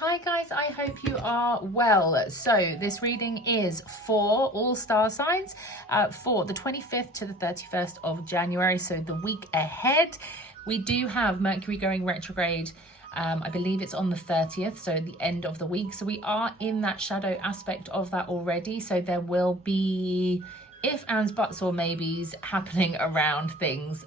Hi guys, I hope you are well. So this reading is for all star signs for the 25th to the 31st of January, so the week ahead. We do have Mercury going retrograde. I believe it's on the 30th, so the end of the week. So we are in that shadow aspect of that already. So there will be if, ands, buts or maybes happening around things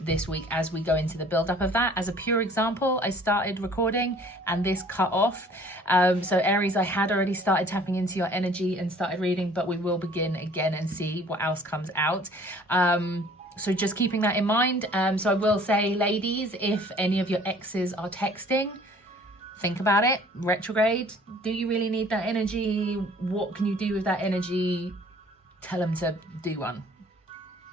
this week as we go into the build up of that. As a pure example, I started recording and this cut off. So Aries, I had already started tapping into your energy and started reading, but we will begin again and see what else comes out. So just keeping that in mind. So I will say, ladies, if any of your exes are texting, think about it. Retrograde, do you really need that energy? What can you do with that energy? Tell them to do one,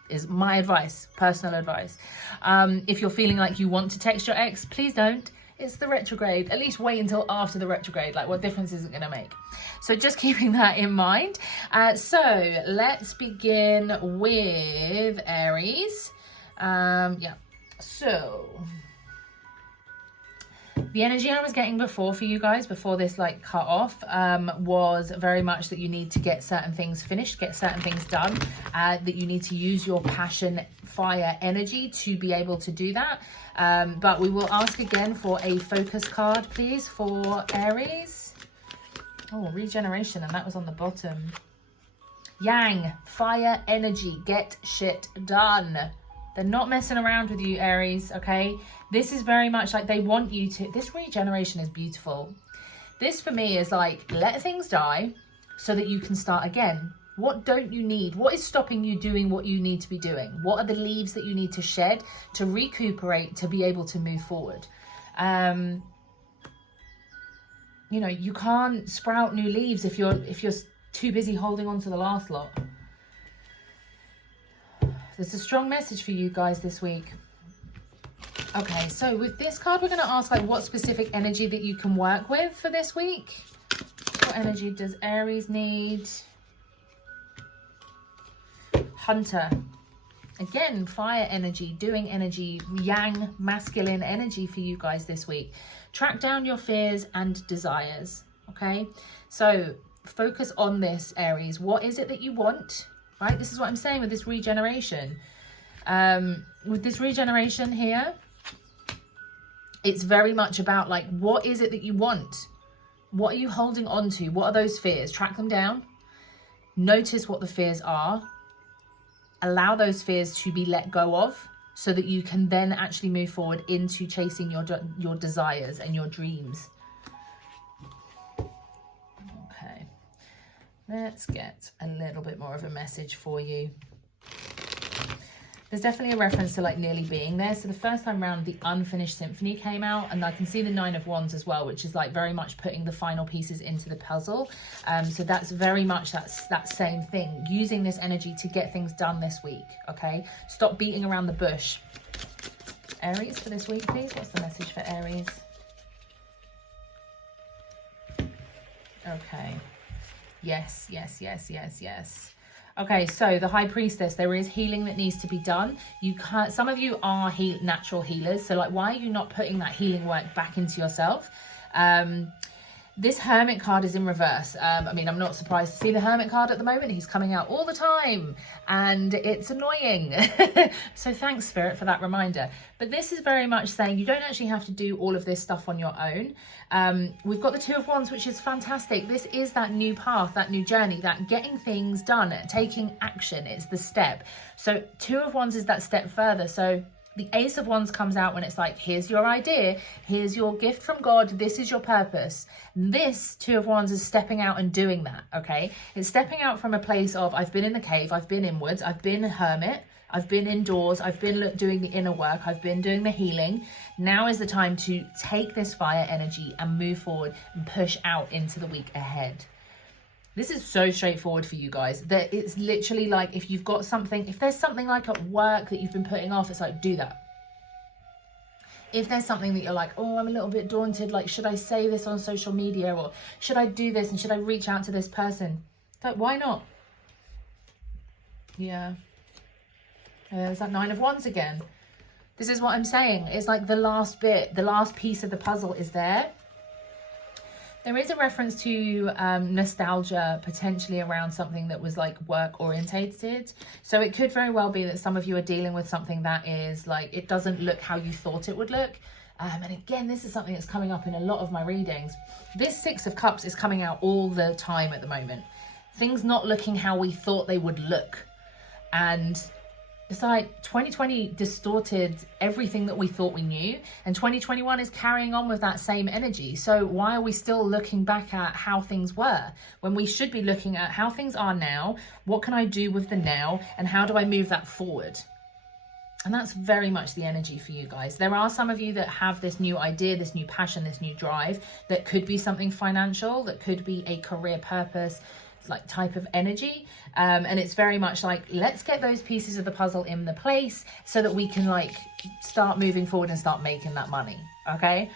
is my advice, personal advice. If you're feeling like you want to text your ex, please don't. It's the retrograde. At least wait until after the retrograde. Like, what difference is it going to make? So just keeping that in mind. So let's begin with Aries. So the energy I was getting before for you guys, before this like cut off, was very much that you need to get certain things finished, get certain things done, that you need to use your passion, fire energy to be able to do that. But we will ask again for a focus card, please, for Aries. Oh, regeneration, and that was on the bottom. Yang, fire energy, get shit done. They're not messing around with you, Aries, okay? This is very much like they want you to... This regeneration is beautiful. This, for me, is like, let things die so that you can start again. What don't you need? What is stopping you doing what you need to be doing? What are the leaves that you need to shed to recuperate, to be able to move forward? You know, you can't sprout new leaves if you're too busy holding on to the last lot. There's a strong message for you guys this week. Okay, so with this card, we're going to ask like what specific energy that you can work with for this week. What energy does Aries need? Hunter. Again, fire energy, doing energy, yang, masculine energy for you guys this week. Track down your fears and desires, okay? So focus on this, Aries. What is it that you want? Right, this is what I'm saying with this regeneration. With this regeneration here, it's very much about like, what is it that you want? What are you holding on to? What are those fears? Track them down. Notice what the fears are. Allow those fears to be let go of so that you can then actually move forward into chasing your desires and your dreams. Let's get a little bit more of a message for you. There's definitely a reference to like nearly being there. So the first time round, the Unfinished Symphony came out, and I can see the Nine of Wands as well, which is like very much putting the final pieces into the puzzle. So that's very much that same thing, using this energy to get things done this week, okay? Stop beating around the bush. Aries for this week, please. What's the message for Aries? Okay. Yes, yes, yes, yes, yes. Okay, so the High Priestess, there is healing that needs to be done. You can't, some of you are natural healers, so like, why are you not putting that healing work back into yourself? This Hermit card is in reverse. I mean, I'm not surprised to see the Hermit card at the moment. He's coming out all the time and it's annoying. So thanks, Spirit, for that reminder. But this is very much saying you don't actually have to do all of this stuff on your own. We've got the Two of Wands, which is fantastic. This is that new path, that new journey, that getting things done, taking action. It's the step. So Two of Wands is that step further. So the Ace of Wands comes out when it's like, here's your idea, here's your gift from God, this is your purpose. This Two of Wands is stepping out and doing that, okay? It's stepping out from a place of, I've been in the cave, I've been inwards, I've been a hermit, I've been indoors, I've been doing the inner work, I've been doing the healing. Now is the time to take this fire energy and move forward and push out into the week ahead. This is so straightforward for you guys that it's literally like, if you've got something, if there's something like at work that you've been putting off, it's like, do that. If there's something that you're like, oh, I'm a little bit daunted, like, should I say this on social media, or should I do this, and should I reach out to this person? Like, why not? Yeah. There's that Nine of Wands again. This is what I'm saying. It's like the last bit, the last piece of the puzzle is there. There is a reference to nostalgia, potentially around something that was like work orientated. So it could very well be that some of you are dealing with something that is like, it doesn't look how you thought it would look. And again, this is something that's coming up in a lot of my readings. This Six of Cups is coming out all the time at the moment. Things not looking how we thought they would look. And it's like 2020 distorted everything that we thought we knew, and 2021 is carrying on with that same energy. So why are we still looking back at how things were when we should be looking at how things are now? What can I do with the now, and how do I move that forward? And that's very much the energy for you guys. There are some of you that have this new idea, this new passion, this new drive that could be something financial, that could be a career purpose, like type of energy, and it's very much like, let's get those pieces of the puzzle in the place so that we can like start moving forward and start making that money. Okay,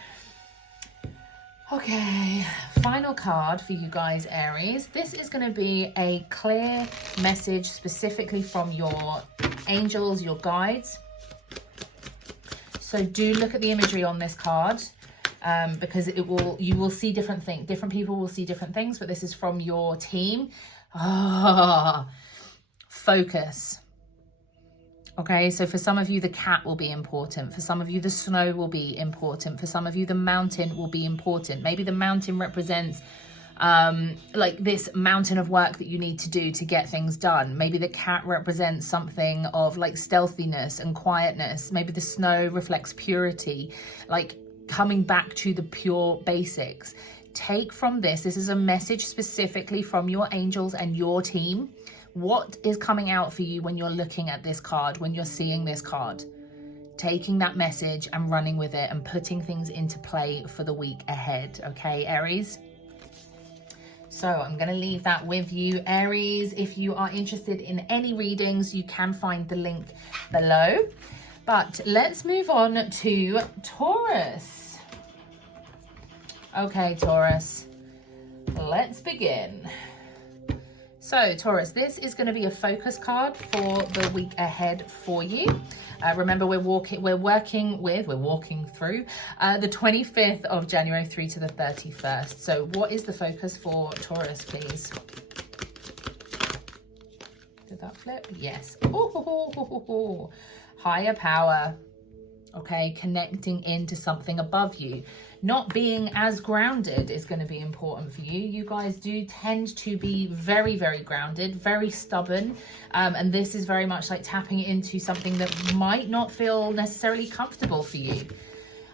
final card for you guys, Aries. This is going to be a clear message specifically from your angels, your guides. So do look at the imagery on this card. Because you will see different things. Different people will see different things, but this is from your team. Focus. Okay, so for some of you, the cat will be important. For some of you, the snow will be important. For some of you, the mountain will be important. Maybe the mountain represents like this mountain of work that you need to do to get things done. Maybe the cat represents something of like stealthiness and quietness. Maybe the snow reflects purity, like coming back to the pure basics. Take from this is a message specifically from your angels and your team. What is coming out for you when you're looking at this card, when you're seeing this card? Taking that message and running with it and putting things into play for the week ahead. Okay, Aries? So I'm going to leave that with you, Aries. If you are interested in any readings, you can find the link below. But let's move on to Taurus. Okay, Taurus, let's begin. So Taurus, this is going to be a focus card for the week ahead for you. Remember, we're walking through the 25th of January through to the 31st. So what is the focus for Taurus, please? Did that flip? Yes. Ooh, higher power. Okay, connecting into something above you. Not being as grounded is going to be important for you. You guys do tend to be very, very grounded, very stubborn. And this is very much like tapping into something that might not feel necessarily comfortable for you.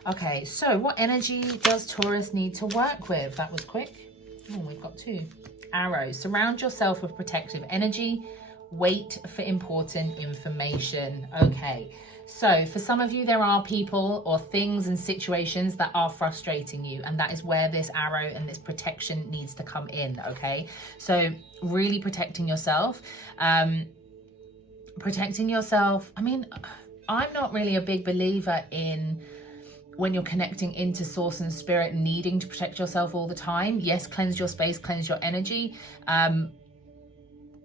Okay, so what energy does Taurus need to work with? That was quick. Oh, we've got two. Arrows. Surround yourself with protective energy. Wait for important information. Okay. So for some of you, there are people or things and situations that are frustrating you, and that is where this arrow and this protection needs to come in, okay? So really protecting yourself. I mean, I'm not really a big believer in when you're connecting into source and spirit needing to protect yourself all the time. Yes, cleanse your space, cleanse your energy.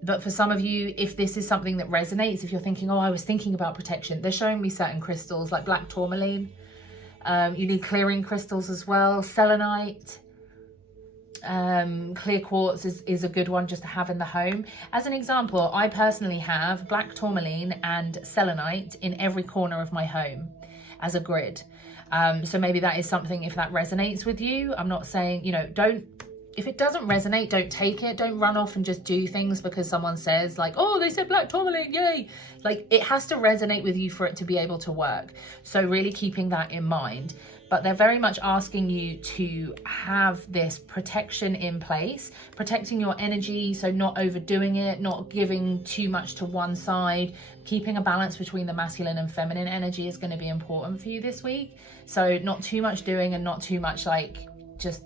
But for some of you, if this is something that resonates, if you're thinking, oh, I was thinking about protection, they're showing me certain crystals like black tourmaline. You need clearing crystals as well. Selenite, clear quartz is a good one just to have in the home. As an example, I personally have black tourmaline and selenite in every corner of my home as a grid. So maybe that is something, if that resonates with you. I'm not saying, if it doesn't resonate, don't take it. Don't run off and just do things because someone says like, oh, they said black tourmaline, yay. Like, it has to resonate with you for it to be able to work. So really keeping that in mind. But they're very much asking you to have this protection in place, protecting your energy. So not overdoing it, not giving too much to one side, keeping a balance between the masculine and feminine energy is going to be important for you this week. So not too much doing and not too much like just,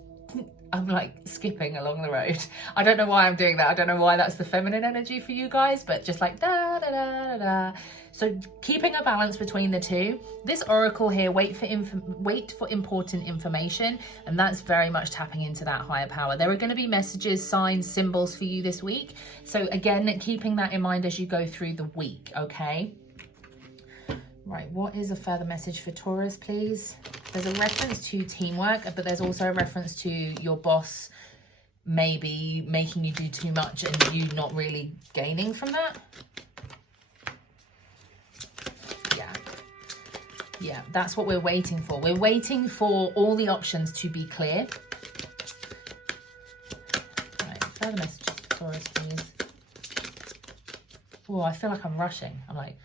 I'm like skipping along the road. I don't know why I'm doing that. I don't know why that's the feminine energy for you guys, but just like da da da da. So keeping a balance between the two. This oracle here, wait for important information, and that's very much tapping into that higher power. There are going to be messages, signs, symbols for you this week. So again, keeping that in mind as you go through the week, okay? Right, what is a further message for Taurus, please? There's a reference to teamwork, but there's also a reference to your boss maybe making you do too much and you not really gaining from that. Yeah, that's what we're waiting for. We're waiting for all the options to be clear. Right, further messages for Taurus, please. Oh, I feel like I'm rushing. I'm like,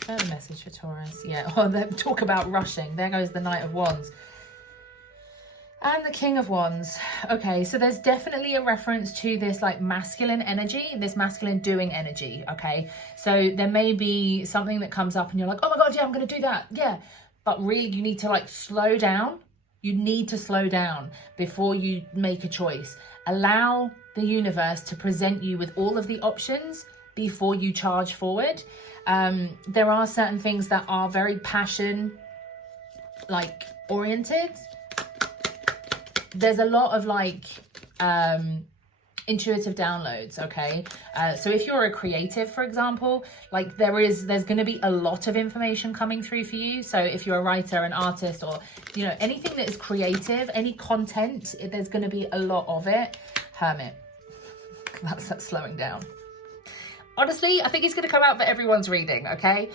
further message for Taurus. Yeah, oh, talk about rushing. There goes the Knight of Wands. And the King of Wands. Okay, so there's definitely a reference to this like masculine energy, this masculine doing energy, okay? So there may be something that comes up and you're like, oh my God, yeah, I'm going to do that. Yeah. But really you need to like slow down. You need to slow down before you make a choice. Allow the universe to present you with all of the options before you charge forward. There are certain things that are very passion like oriented. There's a lot of like intuitive downloads, okay? So if you're a creative, for example, like there's going to be a lot of information coming through for you. So if you're a writer, an artist, or, you know, anything that is creative, any content, there's going to be a lot of it. Hermit. That's slowing down. Honestly, I think it's going to come out for everyone's reading, okay?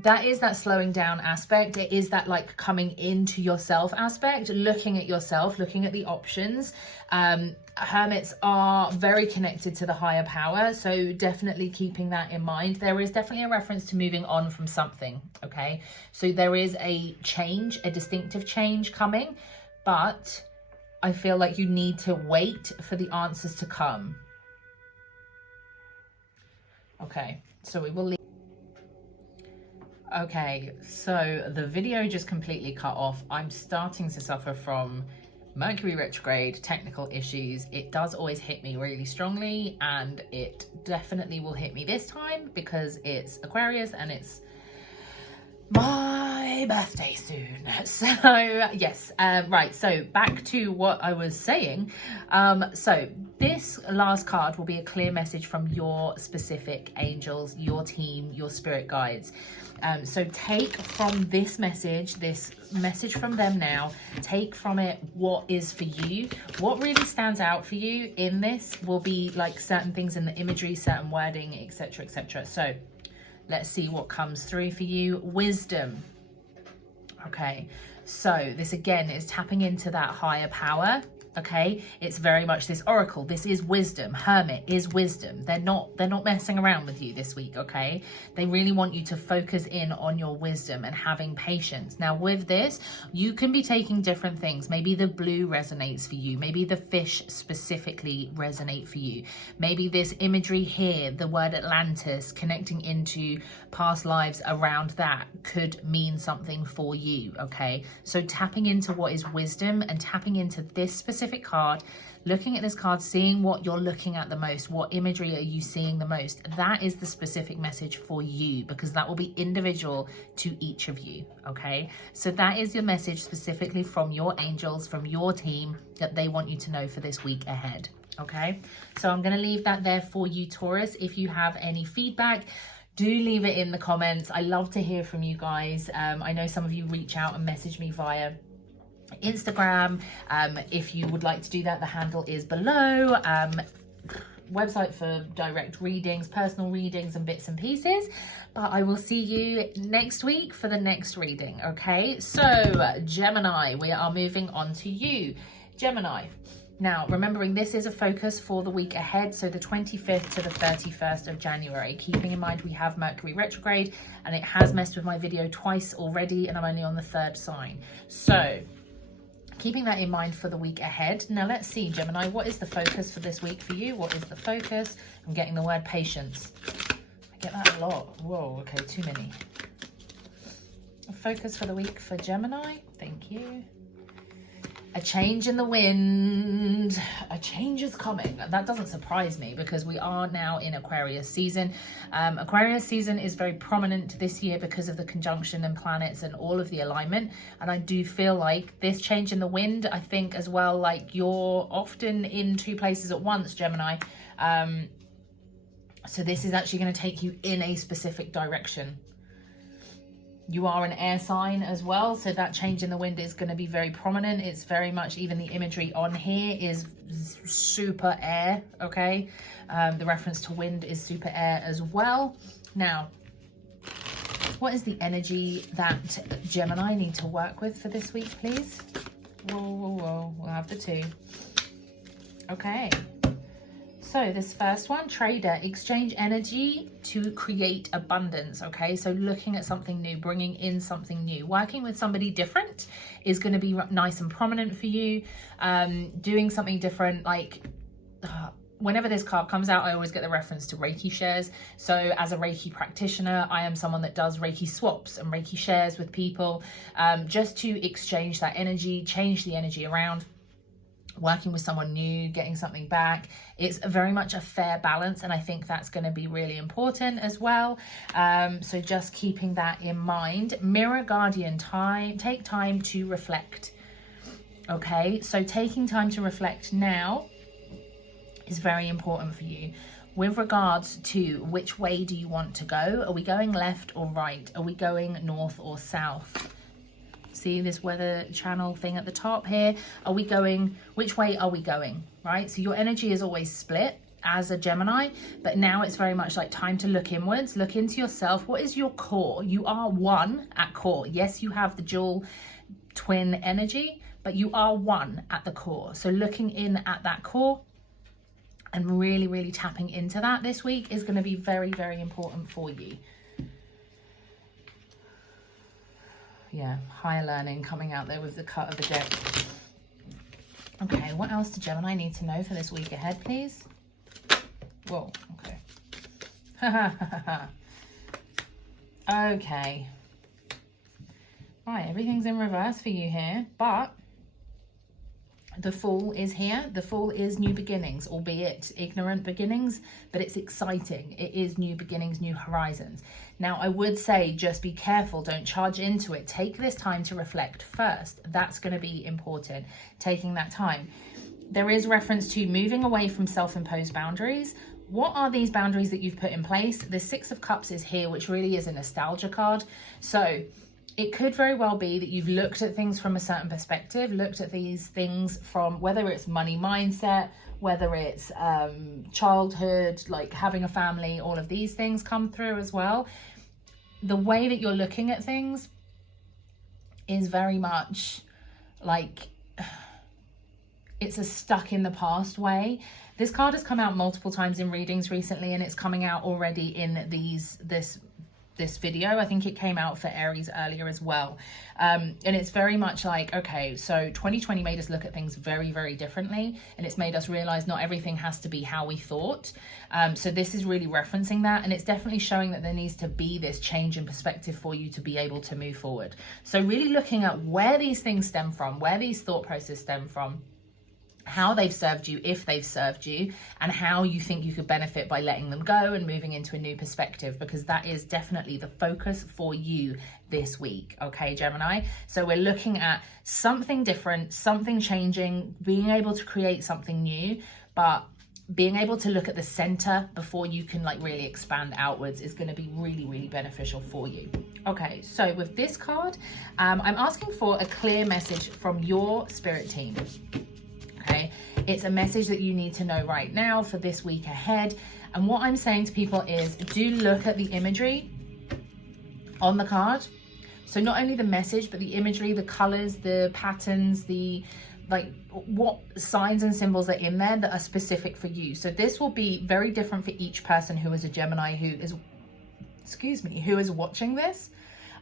That is that slowing down aspect. It is that like coming into yourself aspect, looking at yourself, looking at the options. Hermits are very connected to the higher power, so definitely keeping that in mind. There is definitely a reference to moving on from something, okay? So there is a change, a distinctive change coming, but I feel like you need to wait for the answers to come. Okay, so we will leave. Okay, so the video just completely cut off. I'm starting to suffer from Mercury retrograde, technical issues. It does always hit me really strongly, and it definitely will hit me this time because it's Aquarius and it's my birthday soon. So yes, right, so back to what I was saying. So this last card will be a clear message from your specific angels, your team, your spirit guides. So take from this message from them now, take from it what is for you. What really stands out for you in this will be like certain things in the imagery, certain wording, etc., etc. So let's see what comes through for you. Wisdom. Okay, so this again is tapping into that higher power. Okay, it's very much this oracle. This is wisdom. Hermit is wisdom. They're not messing around with you this week. Okay, they really want you to focus in on your wisdom and having patience. Now with this, you can be taking different things. Maybe the blue resonates for you. Maybe the fish specifically resonate for you. Maybe this imagery here, the word Atlantis, connecting into past lives around that could mean something for you. Okay, so tapping into what is wisdom and tapping into this specific card, looking at this card, seeing what you're looking at the most, what imagery are you seeing the most, that is the specific message for you, because that will be individual to each of you. Okay, so that is your message specifically from your angels, from your team, that they want you to know for this week ahead. Okay, so I'm going to leave that there for you, Taurus. If you have any feedback, do leave it in the comments. I love to hear from you guys. I know some of you reach out and message me via Instagram. If you would like to do that, the handle is below. Website for direct readings, personal readings and bits and pieces. But I will see you next week for the next reading. Okay, so Gemini, we are moving on to you, Gemini. Now, remembering this is a focus for the week ahead, so the 25th to the 31st of January. Keeping in mind we have Mercury retrograde and it has messed with my video twice already and I'm only on the third sign. So keeping that in mind for the week ahead. Now let's see, Gemini, what is the focus for this week for you? What is the focus? I'm getting the word patience. I get that a lot. Whoa, okay, too many. A focus for the week for Gemini. Thank you. A change in the wind. A change is coming. That doesn't surprise me because we are now in Aquarius season. Aquarius season is very prominent this year because of the conjunction and planets and all of the alignment. And I do feel like this change in the wind, I think as well, like you're often in two places at once, Gemini. So this is actually going to take you in a specific direction. You are an air sign as well, so that change in the wind is going to be very prominent. It's very much, even the imagery on here is super air, okay? The reference to wind is super air as well. Now, what is the energy that Gemini need to work with for this week, please? Whoa, whoa, whoa. We'll have the 2. Okay. So this first one, trader, exchange energy to create abundance, okay? So looking at something new, bringing in something new, working with somebody different is going to be nice and prominent for you. Doing something different, like whenever this card comes out, I always get the reference to Reiki shares. So as a Reiki practitioner, I am someone that does Reiki swaps and Reiki shares with people, just to exchange that energy, change the energy around. Working with someone new, getting something back. It's very much a fair balance, and I think that's going to be really important as well. So just keeping that in mind. Mirror guardian, take time to reflect. Okay, so taking time to reflect now is very important for you. With regards to which way do you want to go? Are we going left or right? Are we going north or south? See this weather channel thing at the top here? Are we going, which way are we going, right? So your energy is always split as a Gemini, but now it's very much like time to look inwards, look into yourself. What is your core? You are one at core. Yes, you have the dual twin energy, but you are one at the core. So looking in at that core and really, really tapping into that this week is going to be very, very important for you. Yeah, higher learning coming out there with the cut of the deck. Okay, what else do Gemini need to know for this week ahead, please? Whoa, okay. Okay. Right, everything's in reverse for you here, but the Fool is here. The Fool is new beginnings, albeit ignorant beginnings, but it's exciting. It is new beginnings, new horizons. Now, I would say just be careful. Don't charge into it. Take this time to reflect first. That's going to be important, taking that time. There is reference to moving away from self-imposed boundaries. What are these boundaries that you've put in place? The 6 of Cups is here, which really is a nostalgia card. So it could very well be that you've looked at things from a certain perspective, looked at these things from whether it's money mindset, whether it's childhood, like having a family, all of these things come through as well. The way that you're looking at things is very much like it's a stuck in the past way. This card has come out multiple times in readings recently, and it's coming out already in this video. I think it came out for Aries earlier as well. And it's very much like, okay, so 2020 made us look at things very, very differently, and it's made us realize not everything has to be how we thought. So this is really referencing that, and it's definitely showing that there needs to be this change in perspective for you to be able to move forward. So really looking at where these things stem from, where these thought processes stem from, how they've served you, if they've served you, and how you think you could benefit by letting them go and moving into a new perspective, because that is definitely the focus for you this week, okay, Gemini? So we're looking at something different, something changing, being able to create something new, but being able to look at the center before you can like really expand outwards is going to be really, really beneficial for you. Okay, so with this card, I'm asking for a clear message from your spirit team. Okay, it's a message that you need to know right now for this week ahead. And what I'm saying to people is do look at the imagery on the card. So not only the message, but the imagery, the colors, the patterns, the like what signs and symbols are in there that are specific for you. So this will be very different for each person who is a Gemini who is, who is watching this.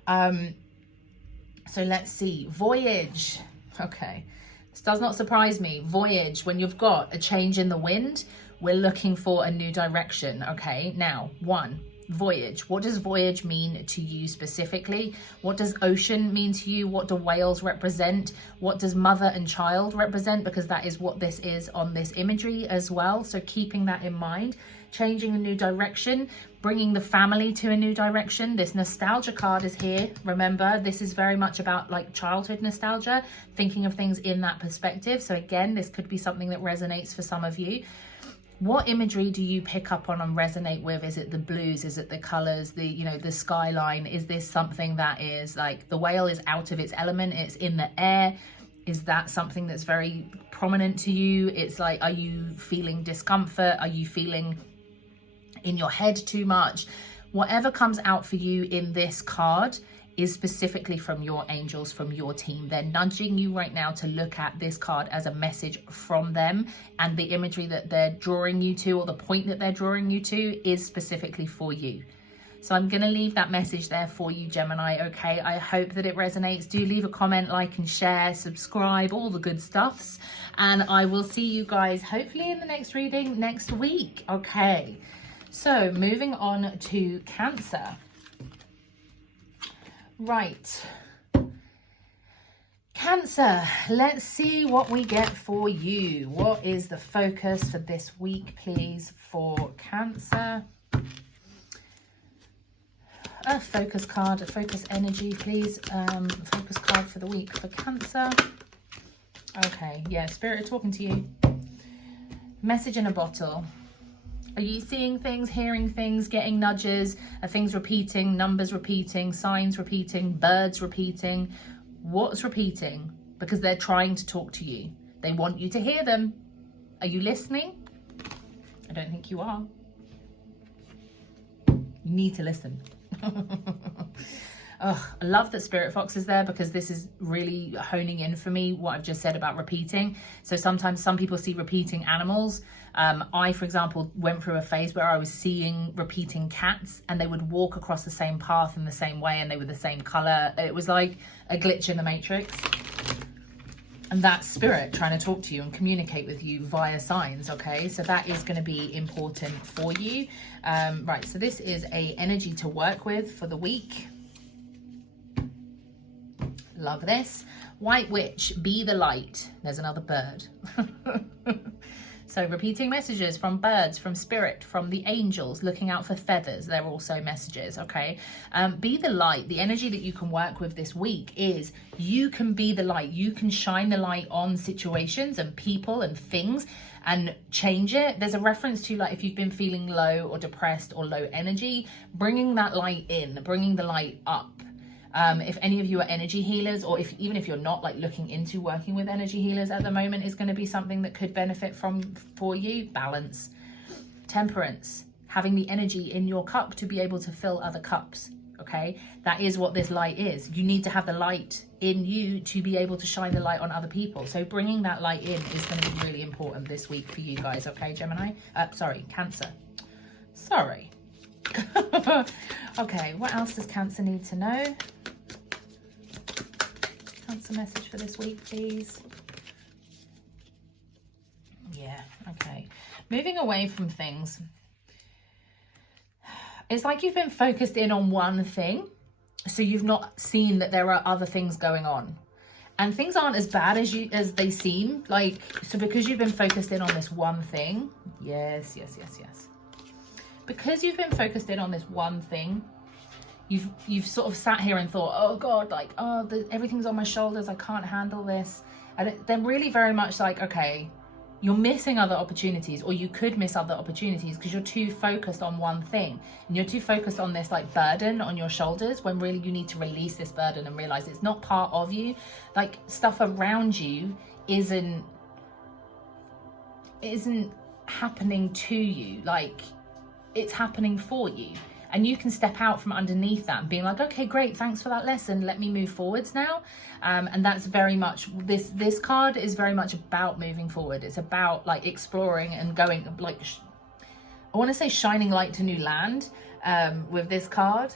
So let's see, voyage. Okay. This does not surprise me. Voyage, when you've got a change in the wind, we're looking for a new direction. Okay, now, 1, voyage. What does voyage mean to you specifically? What does ocean mean to you? What do whales represent? What does mother and child represent? Because that is what this is on this imagery as well. So keeping that in mind, changing a new direction, bringing the family to a new direction. This nostalgia card is here. Remember, this is very much about like childhood nostalgia, thinking of things in that perspective. So again, this could be something that resonates for some of you. What imagery do you pick up on and resonate with? Is it the blues? Is it the colors? The, you know, the skyline? Is this something that is like the whale is out of its element? It's in the air. Is that something that's very prominent to you? It's like, are you feeling discomfort? Are you feeling in your head too much? Whatever comes out for you in this card is specifically from your angels, from your team. They're nudging you right now to look at this card as a message from them, and the imagery that they're drawing you to, or the point that they're drawing you to, is specifically for you. So I'm going to leave that message there for you, Gemini, okay? I hope that it resonates. Do leave a comment, like and share, subscribe, all the good stuffs. And I will see you guys hopefully in the next reading next week, okay? So moving on to Cancer. Right, Cancer, let's see what we get for you. What is the focus for this week, please, for Cancer? A focus card, a focus energy, please. Focus card for the week for Cancer. Okay, yeah, Spirit are talking to you. Message in a bottle. Are you seeing things, hearing things, getting nudges? Are things repeating, numbers repeating, signs repeating, birds repeating? What's repeating? Because they're trying to talk to you. They want you to hear them. Are you listening? I don't think you are. You need to listen. Oh, I love that Spirit Fox is there, because this is really honing in for me what I've just said about repeating. So sometimes some people see repeating animals. I, for example, went through a phase where I was seeing repeating cats, and they would walk across the same path in the same way, and they were the same color. It was like a glitch in the matrix. And that's Spirit trying to talk to you and communicate with you via signs, okay? So that is going to be important for you. Right, so this is a energy to work with for the week. Love this. White Witch, be the light. There's another bird. So repeating messages from birds, from Spirit, from the angels, looking out for feathers. They're also messages, okay? Be the light. The energy that you can work with this week is you can be the light. You can shine the light on situations and people and things and change it. There's a reference to, like, if you've been feeling low or depressed or low energy, bringing that light in, bringing the light up. If any of you are energy healers, or even if you're not, like, looking into working with energy healers at the moment, is going to be something that could benefit for you. Balance, temperance, having the energy in your cup to be able to fill other cups. Okay, that is what this light is. You need to have the light in you to be able to shine the light on other people. So bringing that light in is going to be really important this week for you guys. Okay, Gemini. Sorry, Cancer. Sorry. Okay, what else does Cancer need to know? Cancer message for this week, please. Yeah, okay. Moving away from things. It's like you've been focused in on one thing, so you've not seen that there are other things going on. And things aren't as bad as they seem. Like, so because you've been focused in on this one thing. Yes. Because you've been focused in on this one thing, you've sort of sat here and thought, oh God, like, oh, everything's on my shoulders, I can't handle this. And they're really very much like, okay, you're missing other opportunities, or you could miss other opportunities because you're too focused on one thing, and you're too focused on this, like, burden on your shoulders, when really you need to release this burden and realize it's not part of you. Like, stuff around you isn't happening to you, like, it's happening for you. And you can step out from underneath that and being like, okay, great, thanks for that lesson, let me move forwards now. And that's very much, this card is very much about moving forward. It's about, like, exploring and going, like, I want to say shining light to new land with this card.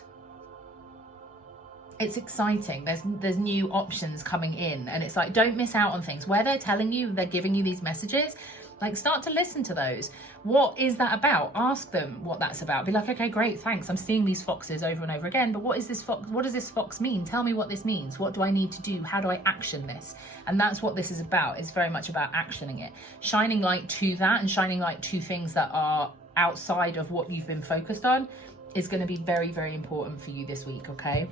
It's exciting. There's new options coming in, and it's like, don't miss out on things where they're telling you, they're giving you these messages. Like, start to listen to those. What is that about? Ask them what that's about. Be like, okay, great, thanks. I'm seeing these foxes over and over again, but what is this fox? What does this fox mean? Tell me what this means. What do I need to do? How do I action this? And that's what this is about. It's very much about actioning it. Shining light to that, and shining light to things that are outside of what you've been focused on, is going to be very, very important for you this week, okay?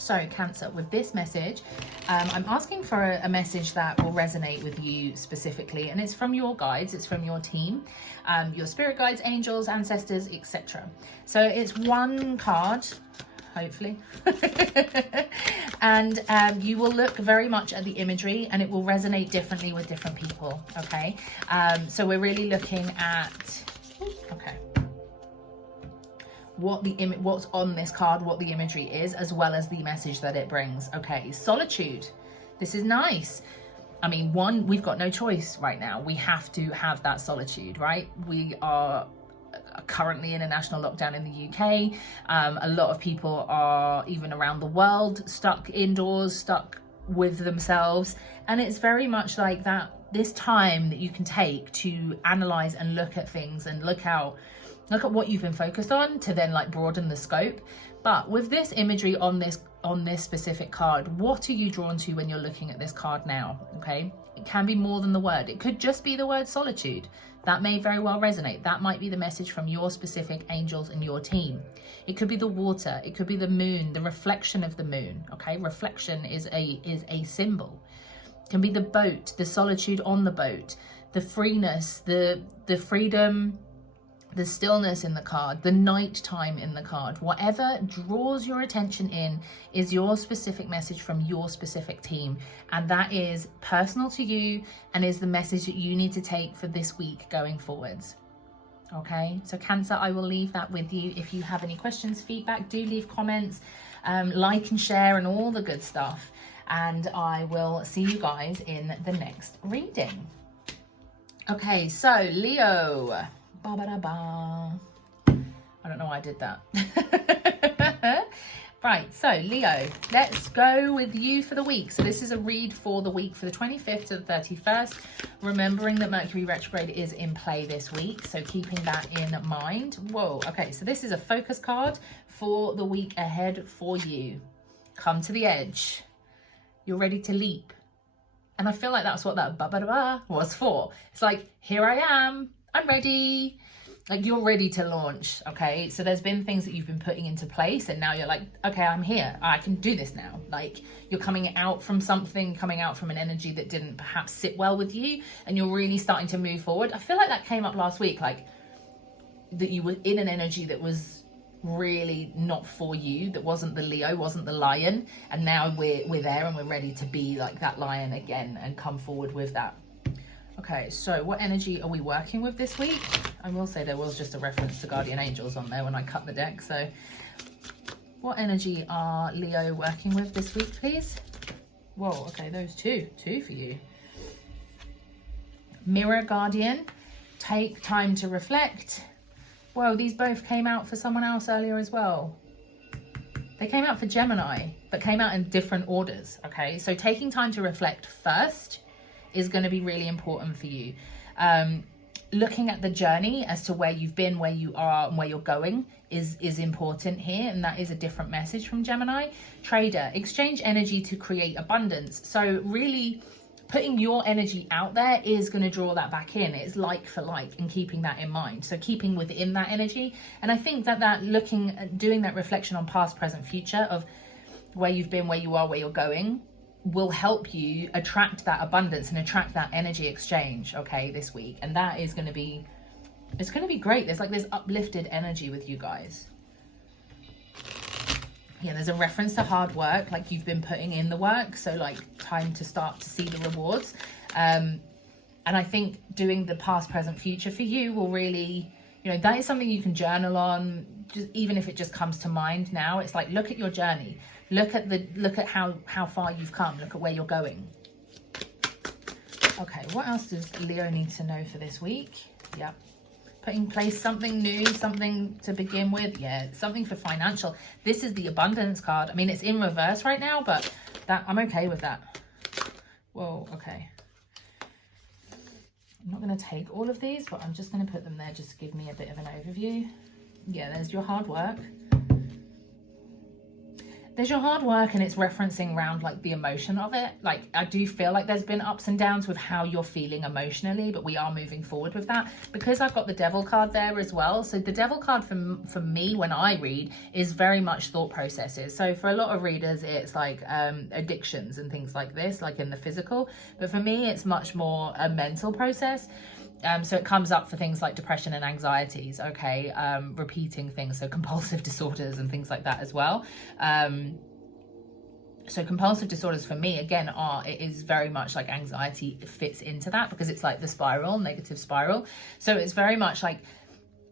So Cancer, with this message, I'm asking for a message that will resonate with you specifically, and it's from your guides, it's from your team, your spirit guides, angels, ancestors, etc. So it's one card, hopefully, and you will look very much at the imagery and it will resonate differently with different people, okay? So we're really looking at, okay, what's on this card, what the imagery is, as well as the message that it brings. Okay, solitude. This is nice. I mean, one, we've got no choice right now. We have to have that solitude, right? We are currently in a national lockdown in the UK. A lot of people are, even around the world, stuck indoors, stuck with themselves. And it's very much like that, this time that you can take to analyze and look at things and look at what you've been focused on to then like broaden the scope. But with this imagery on this specific card, what are you drawn to when you're looking at this card now? Okay, it can be more than the word. It could just be the word solitude. That may very well resonate. That might be the message from your specific angels and your team. It could be the water, it could be the moon, the reflection of the moon. Okay, reflection is a symbol. It can be the boat, the solitude on the boat, the freeness, the freedom, the stillness in the card, the night time in the card. Whatever draws your attention in is your specific message from your specific team, and that is personal to you and is the message that you need to take for this week going forwards. Okay, so Cancer, I will leave that with you. If you have any questions, feedback, do leave comments, like and share and all the good stuff, and I will see you guys in the next reading. Okay, so Leo. Ba-ba-da-ba. I don't know why I did that. Right, so Leo, let's go with you for the week. So this is a read for the week for the 25th to the 31st, remembering that Mercury retrograde is in play this week, so keeping that in mind. Whoa, okay, so this is a focus card for the week ahead for you. Come to the edge. You're ready to leap. And I feel like that's what that ba-ba-da-ba was for. It's like, here I am. I'm ready. Like, you're ready to launch. Okay, so there's been things that you've been putting into place and now you're like, okay, I'm here, I can do this now. Like, you're coming out from something, coming out from an energy that didn't perhaps sit well with you, and you're really starting to move forward. I feel like that came up last week, like that you were in an energy that was really not for you, that wasn't the Leo, wasn't the lion, and now we're there and we're ready to be like that lion again and come forward with that. Okay, so what energy are we working with this week? I will say there was just a reference to guardian angels on there when I cut the deck. So what energy are Leo working with this week, please? Whoa, okay, those two for you. Mirror, guardian, take time to reflect. Whoa, these both came out for someone else earlier as well. They came out for Gemini, but came out in different orders, okay? So taking time to reflect first is going to be really important for you. Looking at the journey as to where you've been, where you are, and where you're going is important here, and that is a different message from Gemini. Trader, exchange energy to create abundance. So really putting your energy out there is going to draw that back in. It's like for like, and keeping that in mind. So keeping within that energy. And I think that looking at doing that reflection on past, present, future of where you've been, where you are, where you're going, will help you attract that abundance and attract that energy exchange, okay, this week. And that is going to be, it's going to be great. There's like this uplifted energy with you guys. Yeah, there's a reference to hard work, like you've been putting in the work, so like time to start to see the rewards. And I think doing the past, present, future for you will really, you know, that is something you can journal on, just even if it just comes to mind now. It's like, look at your journey. Look at how far you've come. Look at where you're going. Okay, what else does Leo need to know for this week? Yep. Put in place something new, something to begin with. Yeah, something for financial. This is the abundance card. I mean, it's in reverse right now, but that I'm okay with that. Whoa, okay. I'm not going to take all of these, but I'm just going to put them there just to give me a bit of an overview. Yeah, there's your hard work. there's your hard work, and it's referencing around like the emotion of it. Like, I do feel like there's been ups and downs with how you're feeling emotionally, but we are moving forward with that, because I've got the Devil card there as well. So the Devil card for me when I read is very much thought processes. So for a lot of readers, it's like addictions and things like this, like in the physical, but for me it's much more a mental process. So it comes up for things like depression and anxieties, okay, repeating things, so compulsive disorders and things like that as well. So compulsive disorders for me, again, it is very much like anxiety fits into that, because it's like the spiral, negative spiral. So it's very much like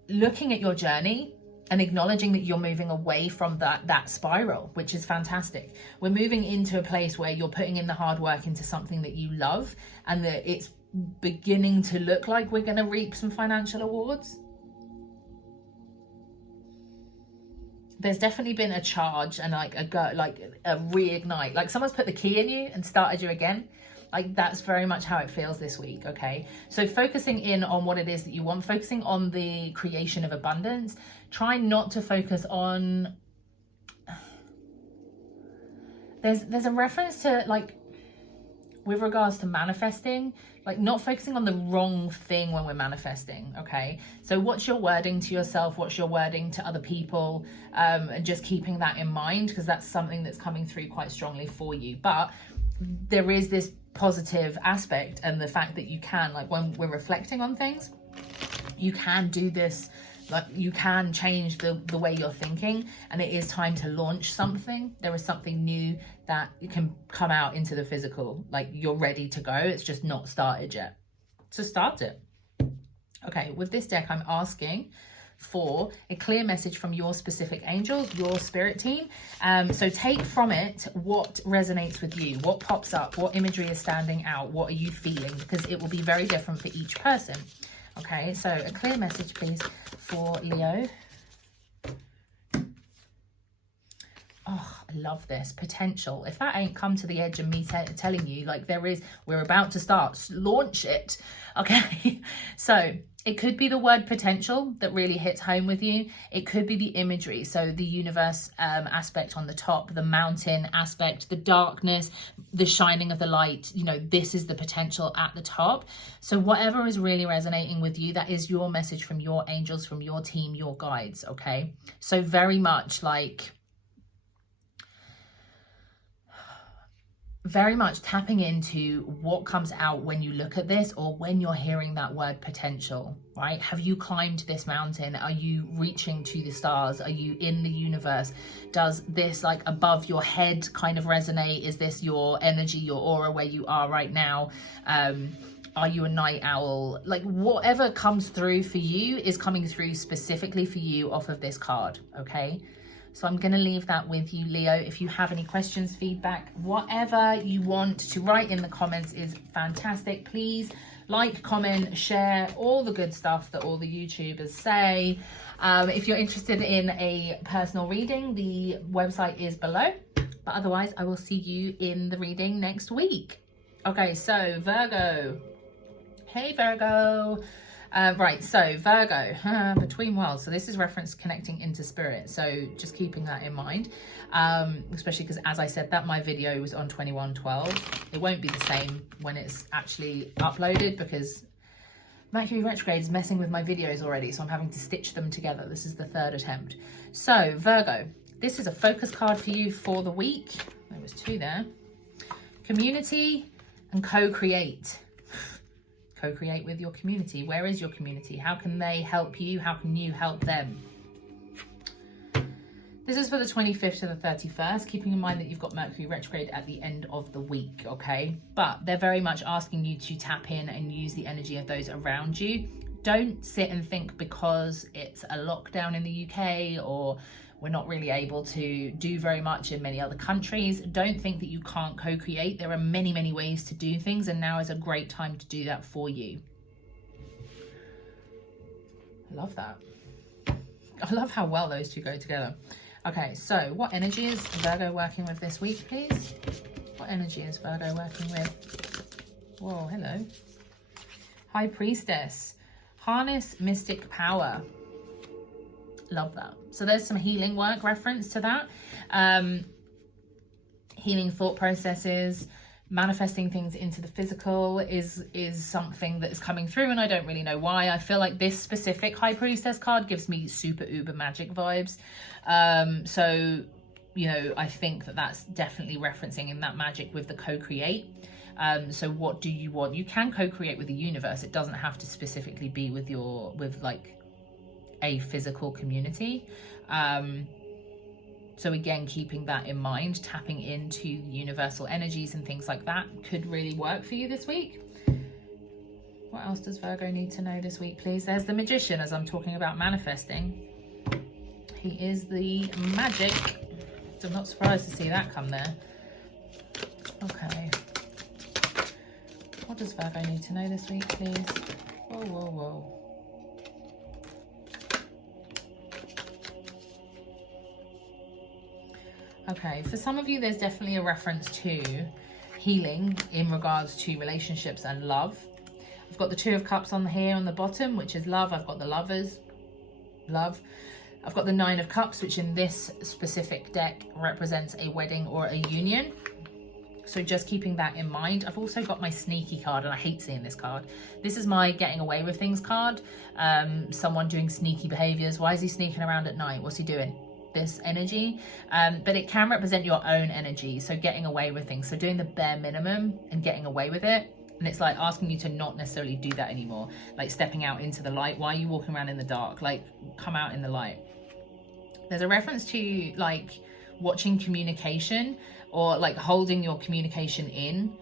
looking at your journey and acknowledging that you're moving away from that spiral, which is fantastic. We're moving into a place where you're putting in the hard work into something that you love, and that it's beginning to look like we're going to reap some financial awards. There's definitely been a charge and like a reignite, like someone's put the key in you and started you again. Like, that's very much how it feels this week, okay? So focusing in on what it is that you want, focusing on the creation of abundance. Try not to focus on, there's a reference to, like, with regards to manifesting, like not focusing on the wrong thing when we're manifesting, okay? So what's your wording to yourself? What's your wording to other people? And just keeping that in mind, because that's something that's coming through quite strongly for you. But there is this positive aspect, and the fact that you can, like, when we're reflecting on things, you can do this, like you can change the way you're thinking, and it is time to launch something. There is something new that can come out into the physical, like you're ready to go. It's just not started yet. So start it. Okay, with this deck, I'm asking for a clear message from your specific angels, your spirit team. So take from it what resonates with you, what pops up, what imagery is standing out, what are you feeling, because it will be very different for each person. Okay, so a clear message, please, for Leo. Oh, I love this. Potential. If that ain't come to the edge and me telling you, like, we're about to start, launch it. Okay, so it could be the word potential that really hits home with you. It could be the imagery. So the universe aspect on the top, the mountain aspect, the darkness, the shining of the light, you know, this is the potential at the top. So whatever is really resonating with you, that is your message from your angels, from your team, your guides, okay? So very much like, very much tapping into what comes out when you look at this, or when you're hearing that word potential, right? Have you climbed this mountain? Are you reaching to the stars? Are you in the universe? Does this, like, above your head kind of resonate? Is this your energy, your aura, where you are right now? Are you a night owl? Like, whatever comes through for you is coming through specifically for you off of this card, okay? So I'm going to leave that with you, Leo. If you have any questions, feedback, whatever you want to write in the comments is fantastic. Please like, comment, share, all the good stuff that all the YouTubers say. If you're interested in a personal reading, the website is below. But otherwise, I will see you in the reading next week. Okay, so Virgo. Hey, Virgo. Right, so Virgo, between worlds. So this is reference connecting into spirit. So just keeping that in mind, especially because, as I said, that my video was on 21/12. It won't be the same when it's actually uploaded, because Mercury retrograde is messing with my videos already. So I'm having to stitch them together. This is the third attempt. So Virgo, this is a focus card for you for the week. There was two there. Community and co-create. Co-create with your community. Where is your community? How can they help you? How can you help them? This is for the 25th to the 31st, keeping in mind that you've got Mercury retrograde at the end of the week, okay? But they're very much asking you to tap in and use the energy of those around you. Don't sit and think because it's a lockdown in the UK, or we're not really able to do very much in many other countries. Don't think that you can't co-create. There are many, many ways to do things, and now is a great time to do that for you. I love that. I love how well those two go together. Okay, so what energy is Virgo working with this week, please? What energy is Virgo working with? Whoa, hello. High Priestess. Harness mystic power. Love that. So there's some healing work reference to that. healing thought processes, manifesting things into the physical is something that's coming through, and I don't really know why. I feel like this specific High Priestess card gives me super uber magic vibes. So, you know, I think that that's definitely referencing in that magic with the co-create. So what do you want? You can co-create with the universe. It doesn't have to specifically be with like a physical community. So again, keeping that in mind, tapping into universal energies and things like that could really work for you this week. What else does Virgo need to know this week, please? There's the Magician, as I'm talking about manifesting. He is the magic. So I'm not surprised to see that come there. Okay. What does Virgo need to know this week, please? Whoa, whoa, whoa. Okay, for some of you, there's definitely a reference to healing in regards to relationships and love. I've got the Two of Cups on here on the bottom, which is love. I've got the Lovers, love. I've got the Nine of Cups, which in this specific deck represents a wedding or a union. So just keeping that in mind. I've also got my sneaky card, and I hate seeing this card. This is my getting away with things card. Someone doing sneaky behaviors. Why is he sneaking around at night? What's he doing? This energy, but it can represent your own energy, so getting away with things, so doing the bare minimum and getting away with it. And it's like asking you to not necessarily do that anymore, like stepping out into the light. Why are you walking around in the dark? Like, come out in the light. There's a reference to like watching communication or like holding your communication in.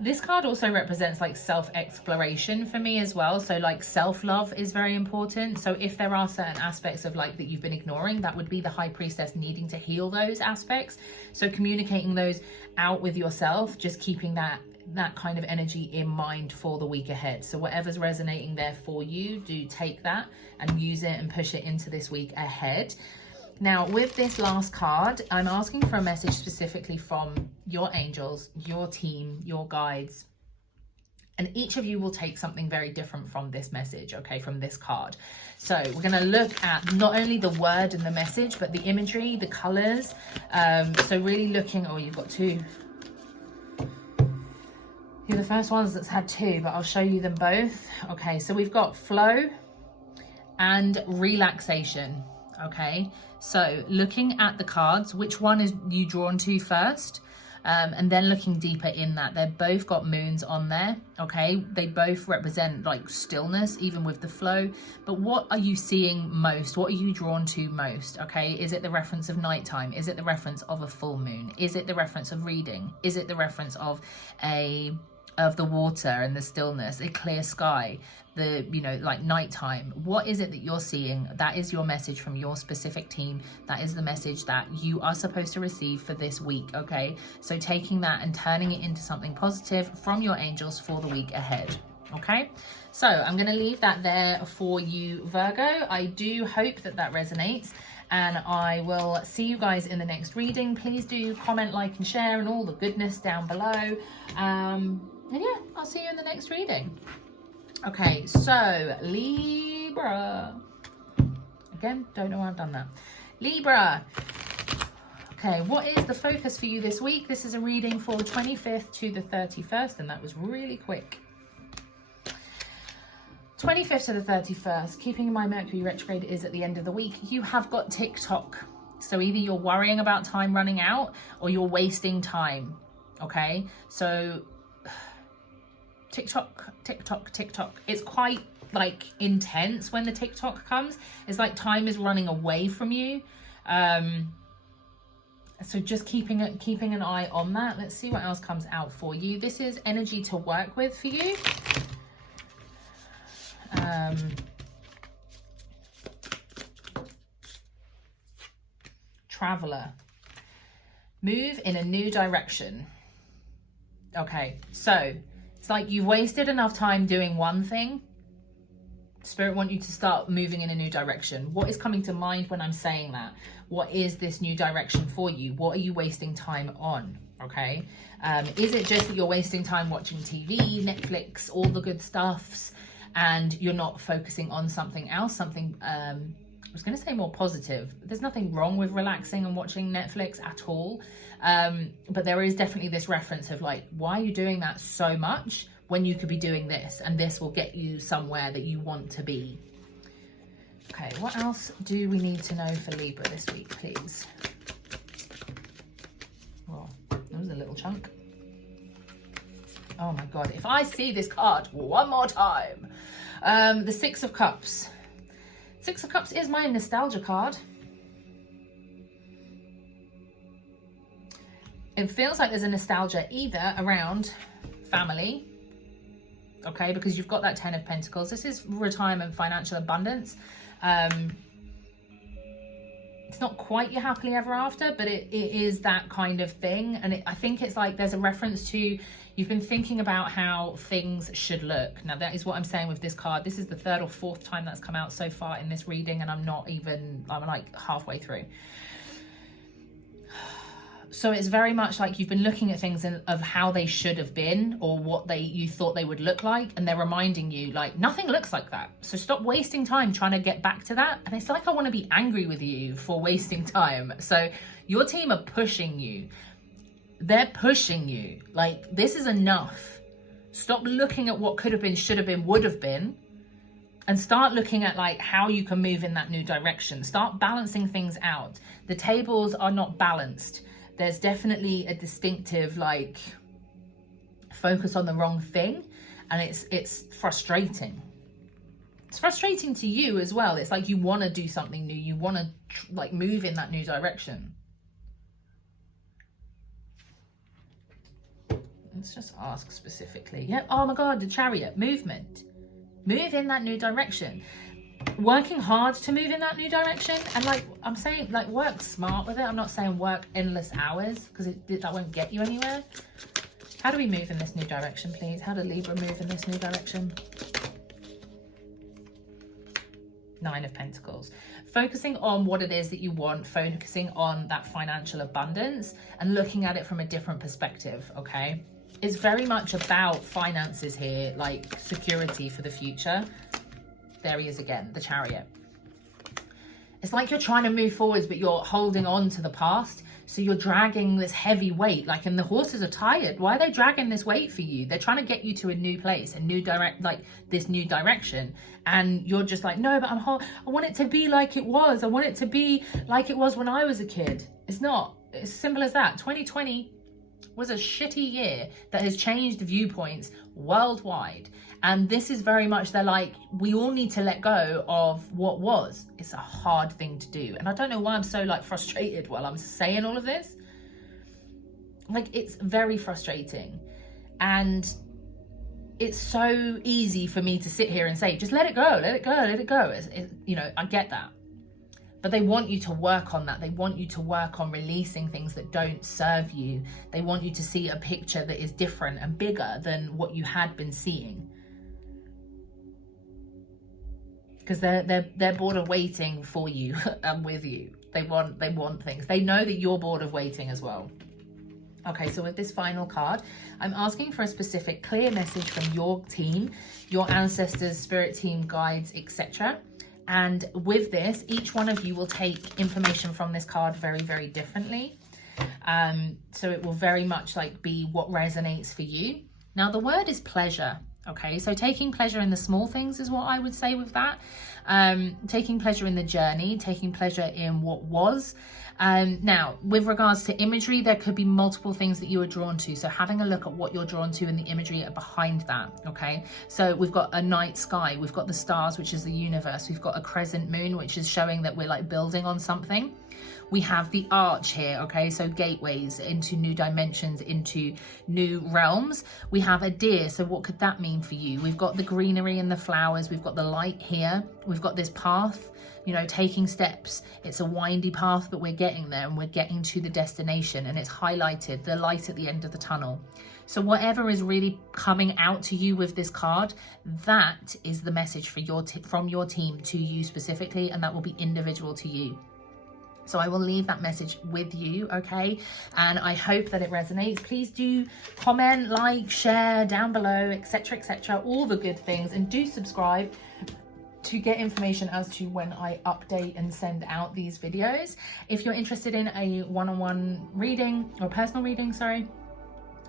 This card also represents like self-exploration for me as well. So like self-love is very important. So if there are certain aspects of like that you've been ignoring, that would be the High Priestess needing to heal those aspects. So communicating those out with yourself, just keeping that kind of energy in mind for the week ahead. So whatever's resonating there for you, do take that and use it and push it into this week ahead. Now, with this last card, I'm asking for a message specifically from your angels, your team, your guides, and each of you will take something very different from this message, okay, from this card. So we're going to look at not only the word and the message, but the imagery, the colors. So really looking, oh, you've got two. You're the first ones that's had two, but I'll show you them both. Okay, so we've got flow and relaxation. Okay, so looking at the cards, which one is you drawn to first? And then looking deeper in that, they've both got moons on there. Okay, they both represent like stillness, even with the flow. But what are you seeing most? What are you drawn to most? Okay, is it the reference of nighttime? Is it the reference of a full moon? Is it the reference of reading? Is it the reference of the water and the stillness, a clear sky, the, you know, like nighttime? What is it that you're seeing? That is your message from your specific team. That is the message that you are supposed to receive for this week. Okay, so taking that and turning it into something positive from your angels for the week ahead. Okay, so I'm going to leave that there for you, Virgo. I do hope that that resonates, and I will see you guys in the next reading. Please do comment, like, and share, and all the goodness down below. And yeah, I'll see you in the next reading. Okay, so Libra. Again, don't know why I've done that. Libra. Okay, what is the focus for you this week? This is a reading for the 25th to the 31st, and that was really quick. 25th to the 31st, keeping in mind Mercury retrograde is at the end of the week. You have got TikTok. So either you're worrying about time running out or you're wasting time. Okay, so TikTok. It's quite like intense when the TikTok comes. It's like time is running away from you. So just keeping an eye on that. Let's see what else comes out for you. This is energy to work with for you. Traveler. Move in a new direction. Okay, so it's like you've wasted enough time doing one thing. Spirit want you to start moving in a new direction. What is coming to mind when I'm saying that? What is this new direction for you? What are you wasting time on? Okay, is it just that you're wasting time watching TV, Netflix, all the good stuffs, and you're not focusing on something else, something I was going to say more positive. There's nothing wrong with relaxing and watching Netflix at all. But there is definitely this reference of like, why are you doing that so much when you could be doing this? And this will get you somewhere that you want to be. Okay, what else do we need to know for Libra this week, please? Oh, that was a little chunk. Oh my God, if I see this card one more time. The Six of Cups. Six of Cups is my nostalgia card. It feels like there's a nostalgia either around family, okay, because you've got that Ten of Pentacles. This is retirement, financial abundance. It's not quite your happily ever after, but it is that kind of thing. And I think it's like there's a reference to, you've been thinking about how things should look. Now that is what I'm saying with this card. This is the third or fourth time that's come out so far in this reading, and I'm like halfway through. So it's very much like you've been looking at things of how they should have been, or what you thought they would look like, and they're reminding you like nothing looks like that. So stop wasting time trying to get back to that. And it's like I want to be angry with you for wasting time. So your team are pushing you. They're pushing you. Like, this is enough. Stop looking at what could have been, should have been, would have been, and start looking at like how you can move in that new direction. Start balancing things out. The tables are not balanced. There's definitely a distinctive like focus on the wrong thing, and it's frustrating. It's frustrating to you as well. It's like you want to do something new. You want to like move in that new direction. Let's just ask specifically. Yep. Oh my God, the Chariot, movement. Move in that new direction. Working hard to move in that new direction, and like I'm saying, like work smart with it. I'm not saying work endless hours, because that won't get you anywhere. How do we move in this new direction, please? How do Libra move in this new direction? Nine of Pentacles. Focusing on what it is that you want, focusing on that financial abundance and looking at it from a different perspective, okay? It's very much about finances here, like security for the future. There he is again, the Chariot. It's like you're trying to move forwards, but you're holding on to the past. So you're dragging this heavy weight, like, and the horses are tired. Why are they dragging this weight for you? They're trying to get you to a new place, a new this new direction. And you're just like, no, but I want it to be like it was. I want it to be like it was when I was a kid. It's not. It's as simple as that. 2020 was a shitty year that has changed viewpoints worldwide. And this is very much, they're like, we all need to let go of what was. It's a hard thing to do. And I don't know why I'm so like frustrated while I'm saying all of this. Like, it's very frustrating. And it's so easy for me to sit here and say, just let it go, let it go, let it go. You know, I get that. But they want you to work on that. They want you to work on releasing things that don't serve you. They want you to see a picture that is different and bigger than what you had been seeing. Because they're bored of waiting for you and with you. They want things. They know that you're bored of waiting as well. Okay, so with this final card, I'm asking for a specific clear message from your team, your ancestors, spirit team, guides, etc. And with this, each one of you will take information from this card very, very differently. So it will very much like be what resonates for you. Now, the word is pleasure. Okay, so taking pleasure in the small things is what I would say with that. Taking pleasure in the journey, taking pleasure in what was. Now, with regards to imagery, there could be multiple things that you are drawn to. So having a look at what you're drawn to and the imagery behind that, okay? So we've got a night sky, we've got the stars, which is the universe. We've got a crescent moon, which is showing that we're like building on something. We have the arch here, okay? So gateways into new dimensions, into new realms. We have a deer, so what could that mean for you? We've got the greenery and the flowers. We've got the light here. We've got this path, you know, taking steps. It's a windy path, but we're getting there and we're getting to the destination, and it's highlighted, the light at the end of the tunnel. So whatever is really coming out to you with this card, that is the message for from your team to you specifically, and that will be individual to you. So I will leave that message with you, okay? And I hope that it resonates. Please do comment, like, share down below, etc., etc., all the good things. And do subscribe to get information as to when I update and send out these videos. If you're interested in a one-on-one reading or personal reading, sorry,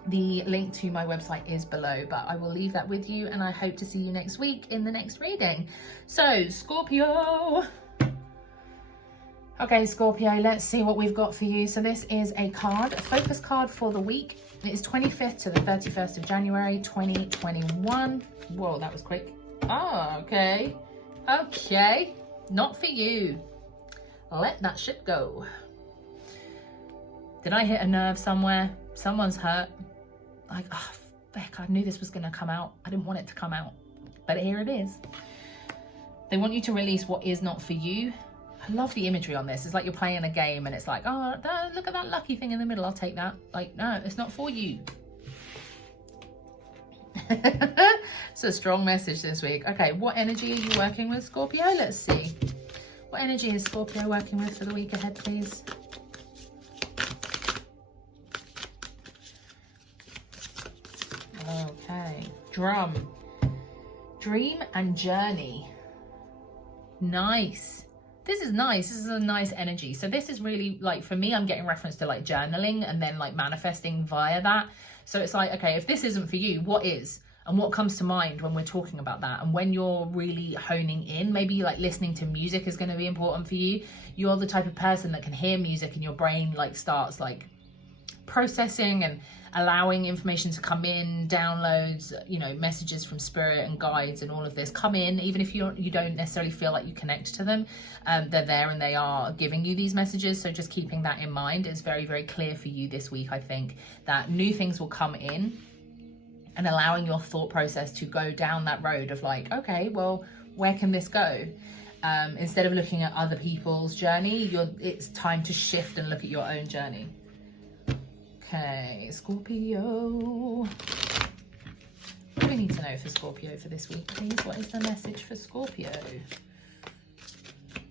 the link to my website is below, but I will leave that with you, and I hope to see you next week in the next reading. So Scorpio. Okay, Scorpio, let's see what we've got for you. So this is a card, a focus card for the week. It is 25th to the 31st of January, 2021. Whoa, that was quick. Oh, okay. Okay, not for you. Let that shit go. Did I hit a nerve somewhere? Someone's hurt. Like, oh, fuck, I knew this was going to come out. I didn't want it to come out, but here it is. They want you to release what is not for you. I love the imagery on this. It's like you're playing a game and it's like, oh, look at that lucky thing in the middle. I'll take that. Like, no, it's not for you. It's a strong message this week. Okay, what energy are you working with, Scorpio? Let's see. What energy is Scorpio working with for the week ahead, please? Okay, drum, dream and journey. Nice. This is nice. This is a nice energy. So this is really like, for me, I'm getting reference to like journaling and then like manifesting via that. So it's like, okay, if this isn't for you, what is? And what comes to mind when we're talking about that? And when you're really honing in, maybe like listening to music is going to be important for you. You're the type of person that can hear music and your brain like starts like processing and allowing information to come in, downloads, you know, messages from spirit and guides and all of this come in, even if you don't necessarily feel like you connect to them. They're there and they are giving you these messages. So just keeping that in mind is very, very clear for you this week. I think that new things will come in and allowing your thought process to go down that road of like, okay, well, where can this go? Instead of looking at other people's journey, it's time to shift and look at your own journey. Okay, Scorpio. What do we need to know for Scorpio for this week, please? What is the message for Scorpio?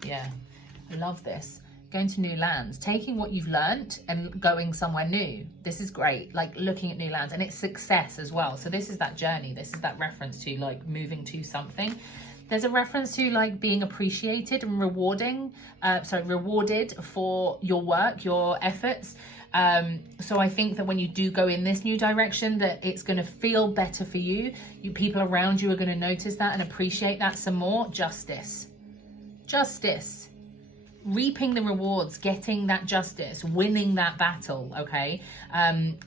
Yeah, I love this. Going to new lands, taking what you've learned and going somewhere new. This is great, like looking at new lands, and it's success as well. So this is that journey. This is that reference to like moving to something. There's a reference to like being appreciated and rewarded for your work, your efforts. So I think that when you do go in this new direction, that it's going to feel better for you. People around you are going to notice that and appreciate that some more. Justice. Reaping the rewards, getting that justice, winning that battle, okay?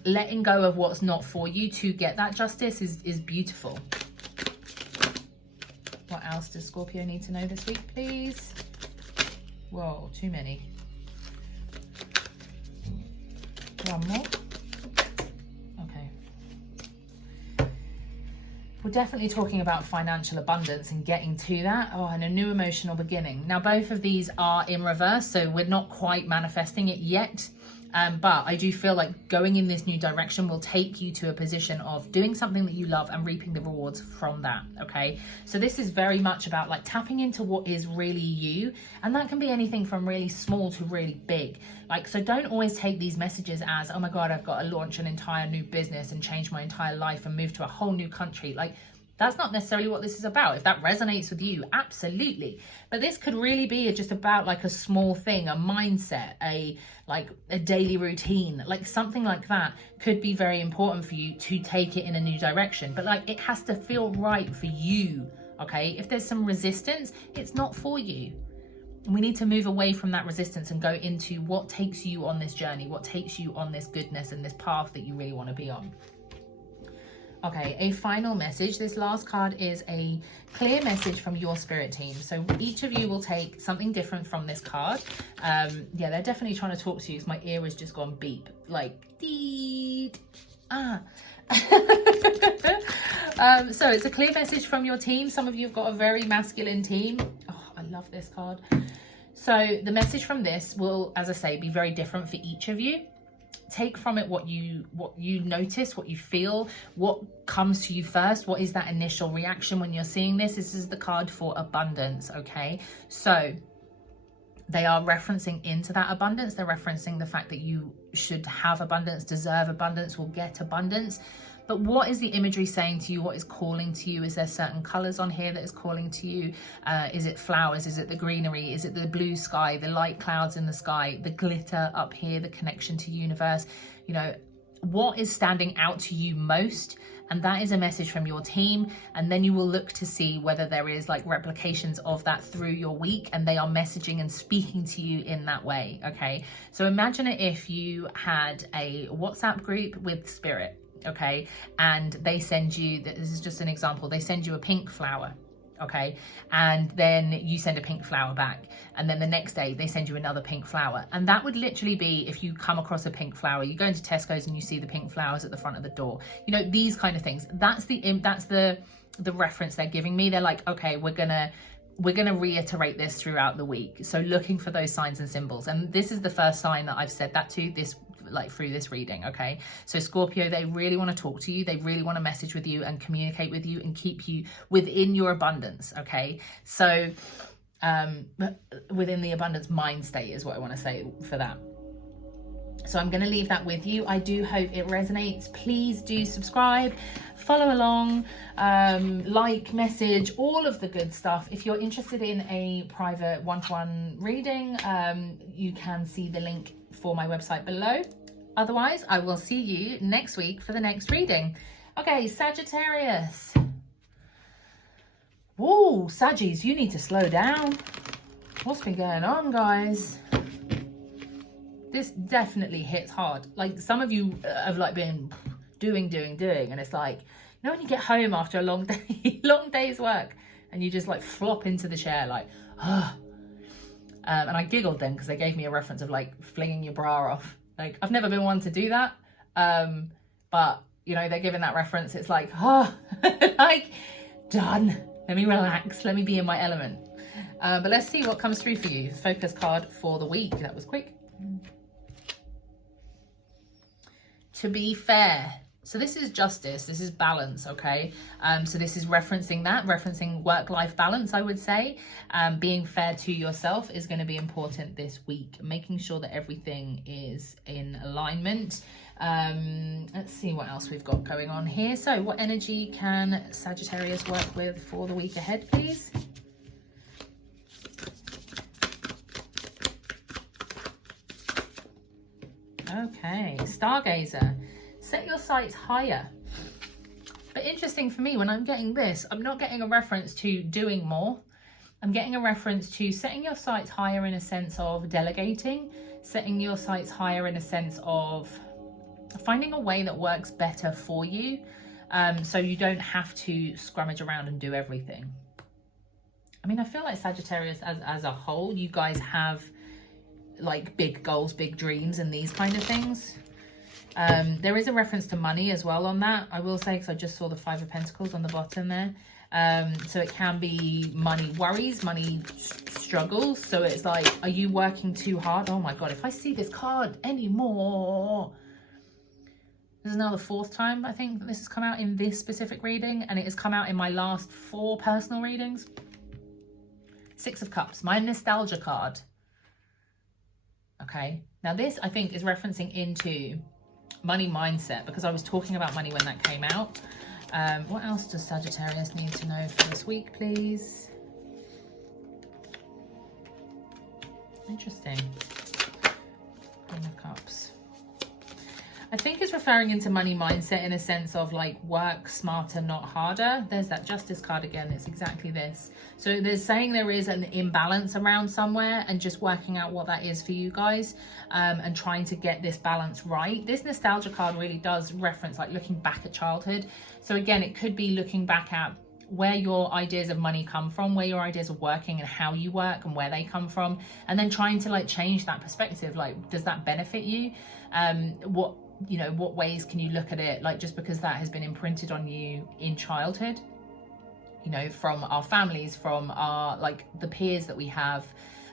Letting go of what's not for you to get that justice is beautiful. What else does Scorpio need to know this week, please? Whoa, too many. One more. Okay. We're definitely talking about financial abundance and getting to that. Oh, and a new emotional beginning. Now, both of these are in reverse, so we're not quite manifesting it yet. But I do feel like going in this new direction will take you to a position of doing something that you love and reaping the rewards from that, okay? So this is very much about like tapping into what is really you, and that can be anything from really small to really big. Like, so don't always take these messages as, oh my God, I've got to launch an entire new business and change my entire life and move to a whole new country. Like, that's not necessarily what this is about. If that resonates with you, absolutely. But this could really be just about like a small thing, a mindset, a daily routine, like something like that could be very important for you to take it in a new direction. But like, it has to feel right for you, okay? If there's some resistance, it's not for you. We need to move away from that resistance and go into what takes you on this journey, what takes you on this goodness and this path that you really want to be on. Okay, a final message. This last card is a clear message from your spirit team. So each of you will take something different from this card. Yeah, they're definitely trying to talk to you because my ear has just gone beep. Like, deed. So it's a clear message from your team. Some of you have got a very masculine team. Oh, I love this card. So the message from this will, as I say, be very different for each of you. Take from it what you notice, what you feel, what comes to you first. What is that initial reaction when you're seeing this? This is the card for abundance, okay? So they are referencing into that abundance. They're referencing the fact that you should have abundance, deserve abundance, will get abundance. But what is the imagery saying to you? What is calling to you? Is there certain colors on here that is calling to you? Is it flowers? Is it the greenery? Is it the blue sky, the light clouds in the sky, the glitter up here, the connection to universe? You know, what is standing out to you most? And that is a message from your team. And then you will look to see whether there is like replications of that through your week, and they are messaging and speaking to you in that way. Okay, so imagine it if you had a WhatsApp group with spirit, okay, and they send you, this is just an example, they send you a pink flower, okay, and then you send a pink flower back, and then the next day they send you another pink flower. And that would literally be, if you come across a pink flower, you go into Tesco's and you see the pink flowers at the front of the door, you know, these kind of things. That's the reference they're giving me. They're like, okay, we're gonna reiterate this throughout the week, so looking for those signs and symbols. And this is the first sign that I've said that to this, like through this reading. Okay, so Scorpio, they really want to talk to you, they really want to message with you and communicate with you and keep you within your abundance. Okay, so within the abundance mind state is what I want to say for that. So I'm going to leave that with you. I do hope it resonates. Please do subscribe, follow along, like, message, all of the good stuff. If you're interested in a private one-to-one reading, you can see the link for my website below. Otherwise, I will see you next week for the next reading. Okay, Sagittarius. Whoa, Saggies, you need to slow down. What's been going on, guys? This definitely hits hard. Like, some of you have like been doing, and it's like, you know, when you get home after a long day, long day's work, and you just like flop into the chair like, ah. And I giggled then because they gave me a reference of like flinging your bra off. Like, I've never been one to do that, but you know, they're giving that reference. It's like, oh, like, done. Let me relax. Let me be in my element. But let's see what comes through for you. Focus card for the week. That was quick. To be fair. So this is justice, this is balance, okay? So this is referencing work-life balance, I would say. Being fair to yourself is going to be important this week. Making sure that everything is in alignment. Let's see what else we've got going on here. So what energy can Sagittarius work with for the week ahead, please? Okay, Stargazer. Set your sights higher. But interesting for me, when I'm getting this, I'm not getting a reference to doing more. I'm getting a reference to setting your sights higher in a sense of delegating, setting your sights higher in a sense of finding a way that works better for you, so you don't have to scrummage around and do everything. I mean, I feel like Sagittarius as a whole, you guys have like big goals, big dreams, and these kind of things. There is a reference to money as well on that, I will say, because I just saw the Five of Pentacles on the bottom there. So it can be money worries, money struggles. So it's like, are you working too hard? Oh my God, if I see this card anymore. This is now the fourth time I think that this has come out in this specific reading, and it has come out in my last 4 personal readings. Six of Cups, my nostalgia card. Okay, now this I think is referencing into money mindset, because I was talking about money when that came out. What else does Sagittarius need to know for this week, please? Interesting. Queen of Cups. I think it's referring into money mindset in a sense of like work smarter, not harder. There's that Justice card again. It's exactly this. So there's saying there is an imbalance around somewhere, and just working out what that is for you guys, and trying to get this balance right. This nostalgia card really does reference like looking back at childhood. So again, it could be looking back at where your ideas of money come from, where your ideas of working and how you work and where they come from, and then trying to like change that perspective. Like, does that benefit you? What ways can you look at it? Like, just because that has been imprinted on you in childhood, you know, from our families, from our, like, the peers that we have,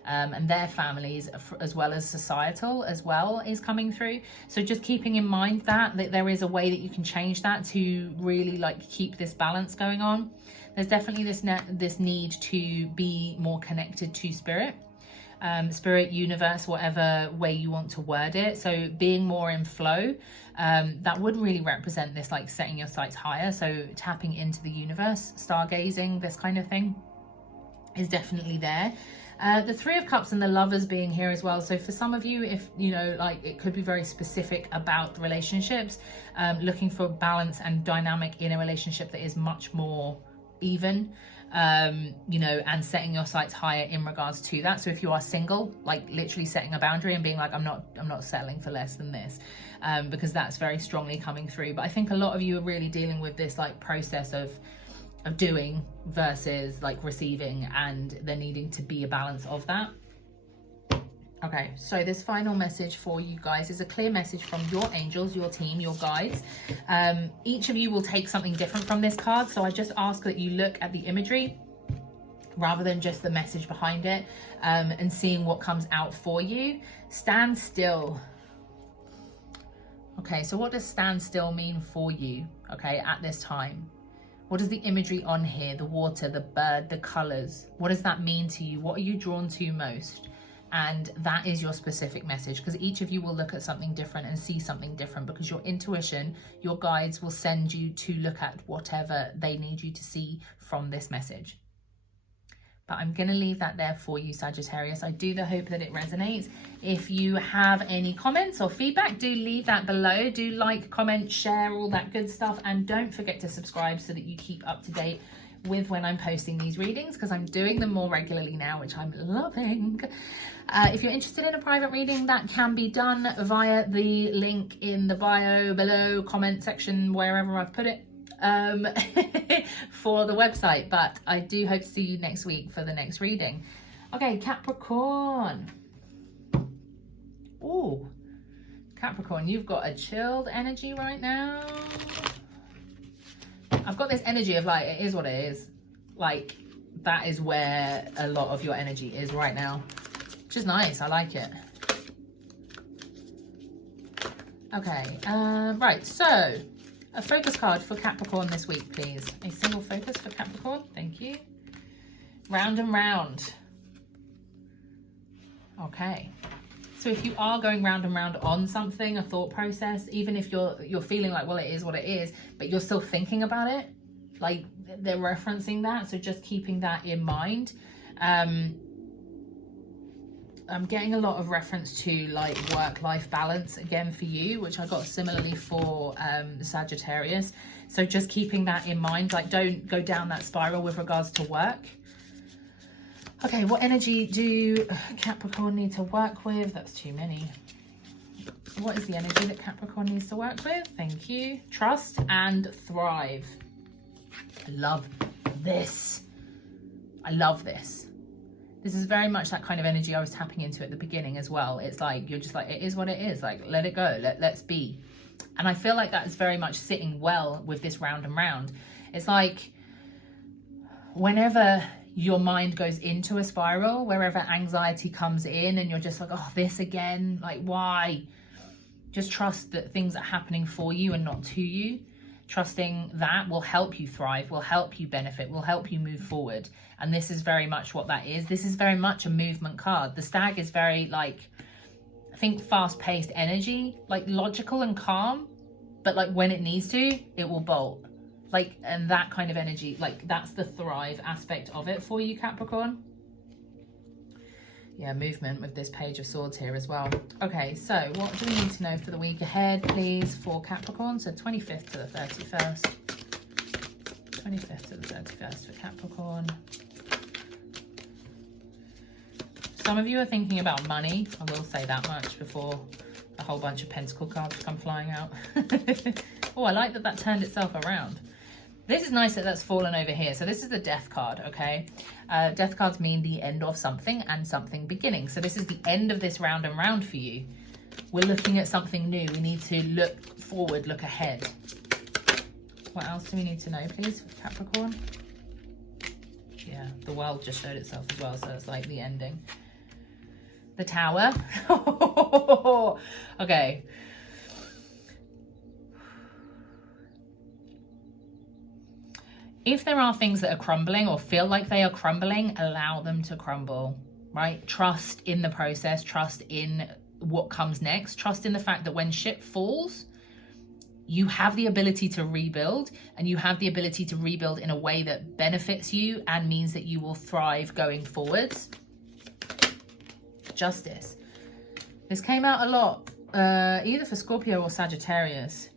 and their families, as well as societal as well, is coming through. So just keeping in mind that there is a way that you can change that to really like keep this balance going on. There's definitely this need to be more connected to spirit. spirit, universe, whatever way you want to word it. So being more in flow, that would really represent this, like setting your sights higher. So tapping into the universe, stargazing, this kind of thing is definitely there. The Three of Cups and the Lovers being here as well. So for some of you, if you know, like it could be very specific about relationships, looking for balance and dynamic in a relationship that is much more even, you know, and setting your sights higher in regards to that. So if you are single, like literally setting a boundary and being like, I'm not settling for less than this, because that's very strongly coming through. But I think a lot of you are really dealing with this like process of doing versus like receiving, and there needing to be a balance of that. Okay, so this final message for you guys is a clear message from your angels, your team, your guides. Each of you will take something different from this card, so I just ask that you look at the imagery rather than just the message behind it, and seeing what comes out for you. Stand still. Okay, so what does stand still mean for you, okay, at this time? What is the imagery on here? The water, the bird, the colors. What does that mean to you? What are you drawn to most? And that is your specific message, because each of you will look at something different and see something different, because your intuition, your guides will send you to look at whatever they need you to see from this message. But I'm going to leave that there for you, Sagittarius. I do hope that it resonates. If you have any comments or feedback, do leave that below. Do like, comment, share, all that good stuff. And don't forget to subscribe so that you keep up to date with when I'm posting these readings, because I'm doing them more regularly now, which I'm loving. If you're interested in a private reading, that can be done via the link in the bio below, comment section, wherever I've put it, for the website. But I do hope to see you next week for the next reading. Okay, Capricorn. Oh, Capricorn, you've got a chilled energy right now. I've got this energy of like, it is what it is. Like, that is where a lot of your energy is right now, which is nice. I like it. Okay, right, so a focus card for Capricorn this week, please. A single focus for Capricorn, thank you. Round and round. Okay. So if you are going round and round on something, a thought process, even if you're feeling like, well, it is what it is, but you're still thinking about it, like they're referencing that. So just keeping that in mind. I'm getting a lot of reference to like work-life balance again for you, which I got similarly for Sagittarius. So just keeping that in mind, like don't go down that spiral with regards to work. Okay, what energy do Capricorn need to work with? That's too many. What is the energy that Capricorn needs to work with? Thank you. Trust and thrive. I love this. I love this. This is very much that kind of energy I was tapping into at the beginning as well. It's like, you're just like, it is what it is. Like, let it go. Let's be. And I feel like that is very much sitting well with this round and round. It's like, whenever your mind goes into a spiral, wherever anxiety comes in and you're just like, oh, this again, like why? Just trust that things are happening for you and not to you. Trusting that will help you thrive, will help you benefit, will help you move forward. And this is very much what that is. This is very much a movement card. The stag is very like, I think fast-paced energy, like logical and calm, but like when it needs to, it will bolt. Like, and that kind of energy, like that's the thrive aspect of it for you, Capricorn. Yeah, movement with this Page of Swords here as well. Okay, so what do we need to know for the week ahead, please, for Capricorn? So 25th to the 31st. 25th to the 31st for Capricorn. Some of you are thinking about money. I will say that much before a whole bunch of pentacle cards come flying out. Oh, I like that that turned itself around. This is nice that that's fallen over here. So this is the death card, okay? Death cards mean the end of something and something beginning. So this is the end of this round and round for you. We're looking at something new. We need to look forward, look ahead. What else do we need to know, please, for Capricorn? Yeah, the world just showed itself as well. So it's like the ending. The Tower. Okay. If there are things that are crumbling or feel like they are crumbling, allow them to crumble. right? Trust in the process, trust in what comes next, trust in the fact that when shit falls, you have the ability to rebuild, and you have the ability to rebuild in a way that benefits you and means that you will thrive going forwards. Justice. This came out a lot, either for Scorpio or Sagittarius.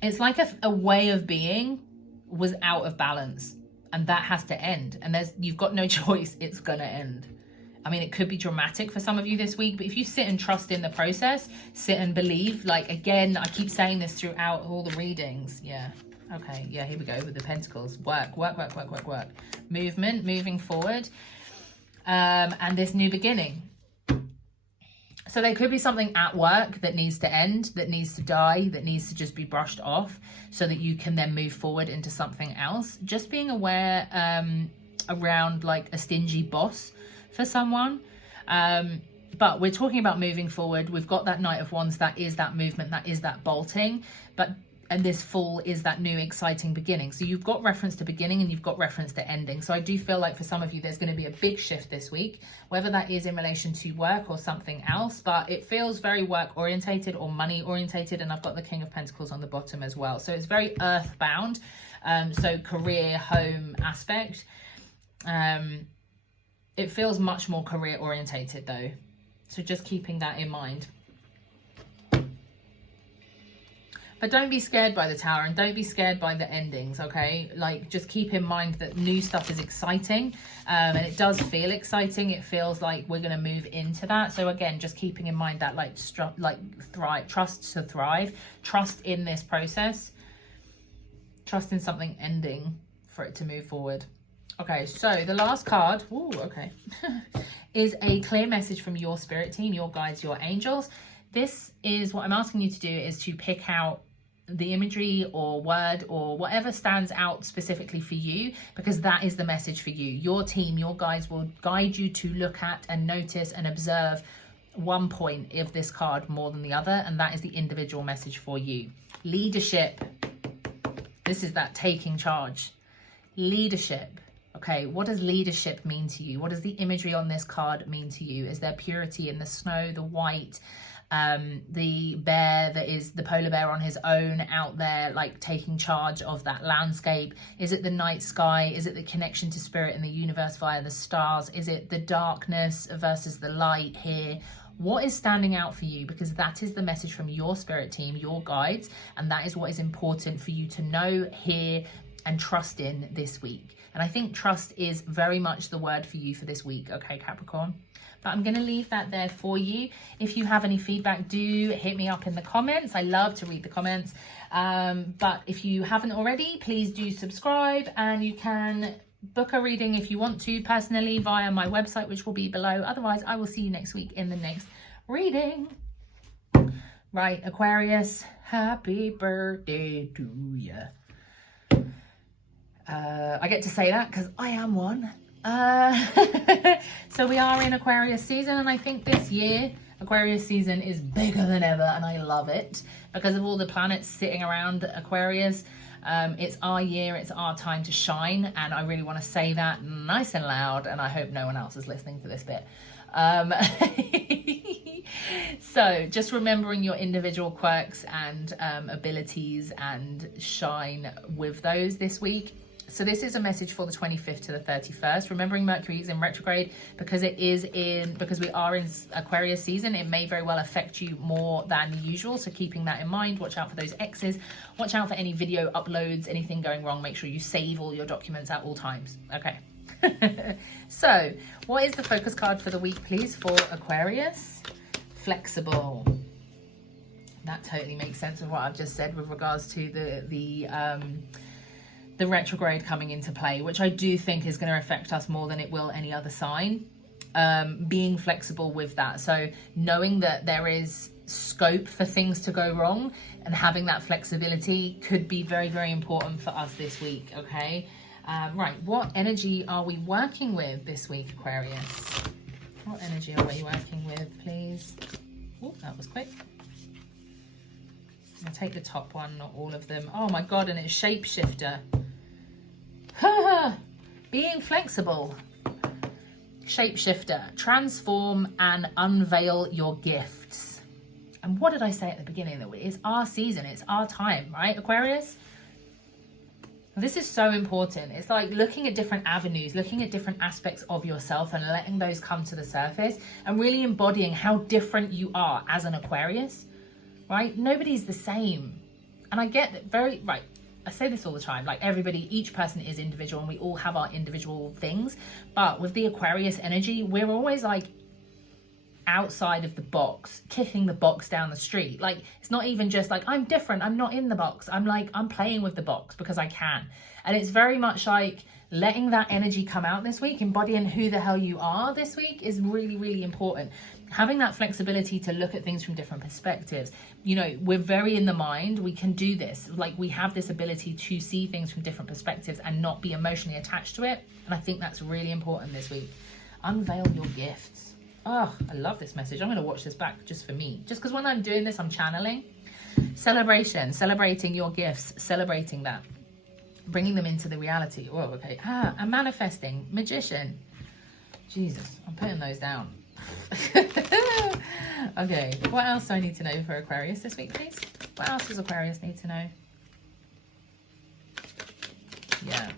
It's like a way of being was out of balance, and that has to end. And you've got no choice. It's gonna end. I mean, it could be dramatic for some of you this week, but if you sit and trust in the process, sit and believe, like, again, I keep saying this throughout all the readings. Yeah. Okay. Yeah, here we go with the pentacles. Work. Movement, moving forward. And this new beginning. So there could be something at work that needs to end, that needs to die, that needs to just be brushed off so that you can then move forward into something else. Just being aware around like a stingy boss for someone. But we're talking about moving forward. We've got that Knight of Wands. That is that movement. That is that bolting. And this Fool is that new exciting beginning. So you've got reference to beginning and you've got reference to ending. So I do feel like for some of you, there's going to be a big shift this week, whether that is in relation to work or something else, but it feels very work orientated or money orientated. And I've got the King of Pentacles on the bottom as well. So it's very earthbound. So career, home aspect. It feels much more career orientated though. So just keeping that in mind. But don't be scared by the Tower and don't be scared by the endings, okay? Like, just keep in mind that new stuff is exciting, and it does feel exciting. It feels like we're going to move into that. So again, just keeping in mind that trust to thrive, trust in this process, trust in something ending for it to move forward. Okay, so the last card, is a clear message from your spirit team, your guides, your angels. This is what I'm asking you to do, is to pick out the imagery or word or whatever stands out specifically for you, because that is the message for you. Your team, your guides will guide you to look at and notice and observe one point of this card more than the other, and that is the individual message for you. Leadership. This is that taking charge. Leadership. Okay, what does leadership mean to you? What does the imagery on this card mean to you? Is there purity in the snow, the white, the bear that is the polar bear on his own out there, like taking charge of that landscape? Is it the night sky? Is it the connection to spirit and the universe via the stars? Is it the darkness versus the light here? What is standing out for you? Because that is the message from your spirit team, your guides, and that is what is important for you to know, hear, and trust in this week. And I think trust is very much the word for you for this week, okay, Capricorn? But I'm going to leave that there for you. If you have any feedback, do hit me up in the comments. I love to read the comments. But if you haven't already, please do subscribe, and you can book a reading if you want to personally via my website, which will be below. Otherwise, I will see you next week in the next reading. Right, Aquarius, happy birthday to you. I get to say that because I am one. So we are in Aquarius season, and I think this year Aquarius season is bigger than ever, and I love it because of all the planets sitting around Aquarius. It's our year, it's our time to shine, and I really want to say that nice and loud, and I hope no one else is listening to this bit. So just remembering your individual quirks and abilities, and shine with those this week. So this is a message for the 25th to the 31st. Remembering Mercury is in retrograde, because we are in Aquarius season, it may very well affect you more than usual. So keeping that in mind, watch out for those X's, watch out for any video uploads, anything going wrong. Make sure you save all your documents at all times. Okay. So what is the focus card for the week, please, for Aquarius? Flexible. That totally makes sense with what I've just said with regards to the retrograde coming into play, which I do think is going to affect us more than it will any other sign. Being flexible with that. So knowing that there is scope for things to go wrong, and having that flexibility could be very, very important for us this week, okay? Right, what energy are we working with this week, Aquarius? What energy are we working with, please? Oh, that was quick. I'll take the top one, not all of them. Oh my God, and it's Shapeshifter. Being flexible. Shapeshifter, transform and unveil your gifts. And what did I say at the beginning? It's our season, it's our time, right, Aquarius? This is so important. It's like looking at different avenues, looking at different aspects of yourself and letting those come to the surface and really embodying how different you are as an Aquarius, right? Nobody's the same. And I get that I say this all the time, like everybody, each person is individual and we all have our individual things. But with the Aquarius energy, we're always like outside of the box, kicking the box down the street. Like, it's not even just like, I'm different, I'm not in the box. I'm playing with the box because I can. And it's very much like letting that energy come out this week, embodying who the hell you are this week is really, really important. Having that flexibility to look at things from different perspectives. You know, we're very in the mind, we can do this. Like, we have this ability to see things from different perspectives and not be emotionally attached to it. And I think that's really important this week. Unveil your gifts. Oh, I love this message. I'm going to watch this back just for me. Just because when I'm doing this, I'm channeling. Celebration, celebrating your gifts, celebrating that. Bringing them into the reality. Oh, okay. And manifesting, magician. Jesus, I'm putting those down. Okay, what else do I need to know for Aquarius this week, please? What else does Aquarius need to know? Yeah.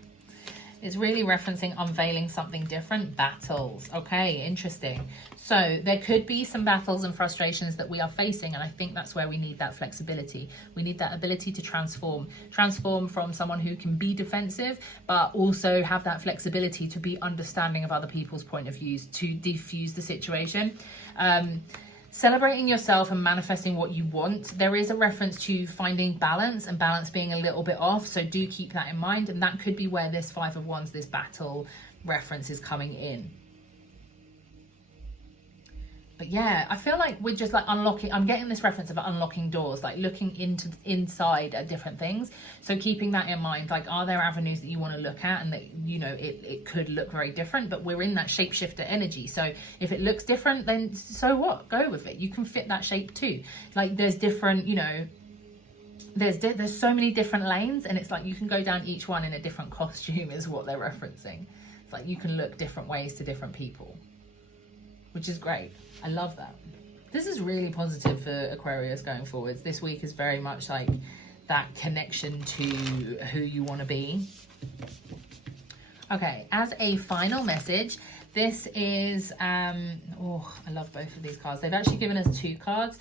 It's really referencing unveiling something different. Battles. Okay, interesting. So there could be some battles and frustrations that we are facing, and I think that's where we need that flexibility. We need that ability to transform from someone who can be defensive, but also have that flexibility to be understanding of other people's point of views, to diffuse the situation. Celebrating yourself and manifesting what you want. There is a reference to finding balance and balance being a little bit off. So do keep that in mind. And that could be where this Five of Wands, this battle reference is coming in. But yeah, I feel like we're just like unlocking, I'm getting this reference of unlocking doors, like looking inside at different things. So keeping that in mind, like, are there avenues that you want to look at and that, you know, it could look very different, but we're in that shapeshifter energy. So if it looks different, then so what? Go with it. You can fit that shape too. Like, there's different, you know, there's so many different lanes, and it's like you can go down each one in a different costume is what they're referencing. It's like you can look different ways to different people, which is great. I love that. This is really positive for Aquarius going forwards. This week is very much like that connection to who you want to be. Okay, as a final message, this is, oh, I love both of these cards. They've actually given us 2 cards.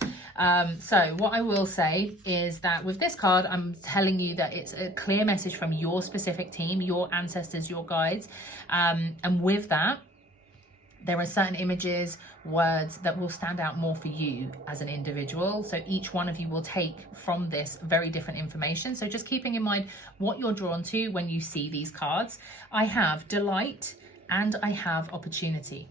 So what I will say is that with this card, I'm telling you that it's a clear message from your specific team, your ancestors, your guides. And with that, there are certain images, words that will stand out more for you as an individual. So each one of you will take from this very different information. So just keeping in mind what you're drawn to when you see these cards. I have delight and I have opportunity.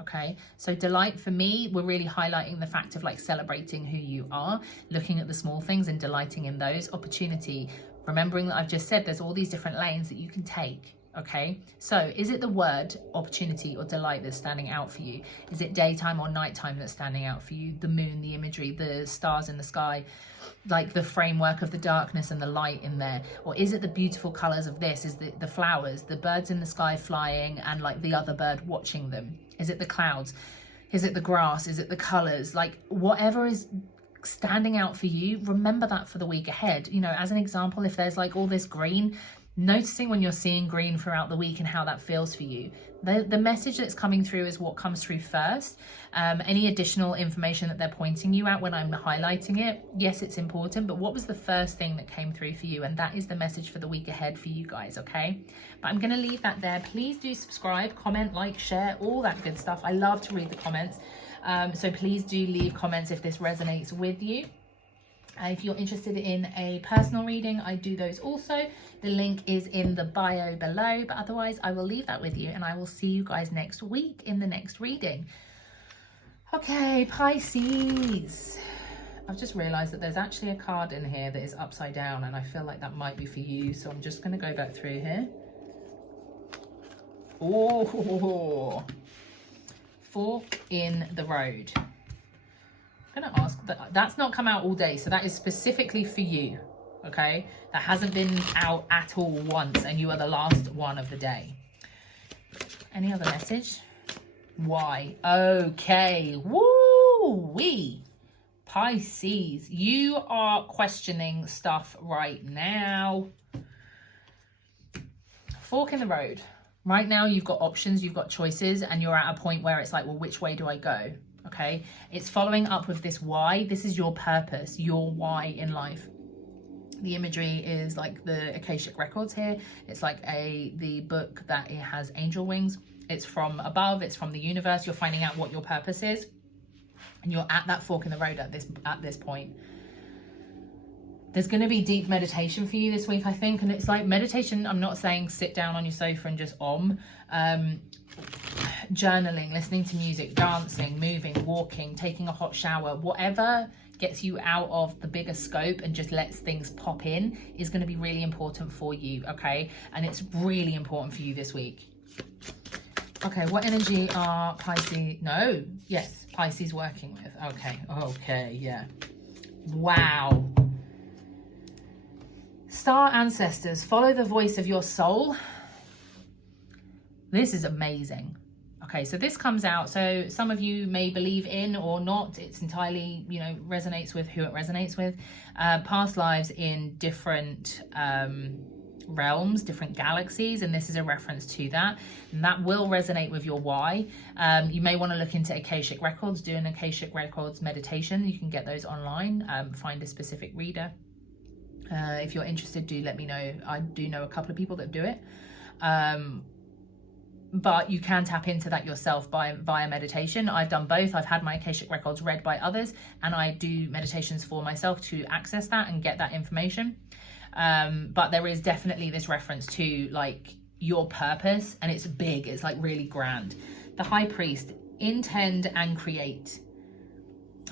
Okay, so delight for me, we're really highlighting the fact of like celebrating who you are, looking at the small things and delighting in those. Opportunity, remembering that I've just said there's all these different lanes that you can take. Okay, so is it the word opportunity or delight that's standing out for you? Is it daytime or nighttime that's standing out for you? The moon, the imagery, the stars in the sky, like the framework of the darkness and the light in there? Or is it the beautiful colors of this? Is the flowers, the birds in the sky flying and like the other bird watching them? Is it the clouds? Is it the grass? Is it the colors? Like whatever is standing out for you, remember that for the week ahead. You know, as an example, if there's like all this green, noticing when you're seeing green throughout the week and how that feels for you. The message that's coming through is what comes through first. Any additional information that they're pointing you at when I'm highlighting it, yes, it's important, but what was the first thing that came through for you? And that is the message for the week ahead for you guys, okay? But I'm going to leave that there. Please do subscribe, comment, like, share, all that good stuff. I love to read the comments. So please do leave comments if this resonates with you. If you're interested in a personal reading, I do those also. The link is in the bio below, but otherwise I will leave that with you and I will see you guys next week in the next reading. Okay, Pisces. I've just realized that there's actually a card in here that is upside down and I feel like that might be for you. So I'm just going to go back through here. Oh, fork in the road. I'm going to ask that's not come out all day, so that is specifically for you. Okay, that hasn't been out at all once and you are the last one of the day. Any other message? Why? Okay. Woo-wee. Pisces, you are questioning stuff right now. Fork in the road. Right now, you've got options, you've got choices, and you're at a point where it's like, well, which way do I go? Okay. It's following up with this why. This is your purpose, your why in life. The imagery is like the Akashic Records here. It's like the book that it has angel wings. It's from above, it's from the universe. You're finding out what your purpose is. And you're at that fork in the road at this point. There's going to be deep meditation for you this week, I think. And it's like meditation, I'm not saying sit down on your sofa and just journaling, listening to music, dancing, moving, walking, taking a hot shower, whatever gets you out of the bigger scope and just lets things pop in is going to be really important for you, okay? And it's really important for you this week. Okay, what energy are Pisces? No, yes, Pisces working with. Okay, yeah. Wow. Star ancestors, follow the voice of your soul. This is amazing. Okay, so this comes out. So some of you may believe in or not. It's entirely, you know, resonates with who it resonates with. Past lives in different realms, different galaxies, and this is a reference to that. And that will resonate with your why. You may want to look into Akashic Records, do an Akashic Records meditation. You can get those online. Find a specific reader. If you're interested, do let me know. I do know a couple of people that do it. But you can tap into that yourself via meditation. I've done both. I've had my Akashic Records read by others, and I do meditations for myself to access that and get that information. But there is definitely this reference to like your purpose, and it's big. It's like really grand. The High Priest, intend and create.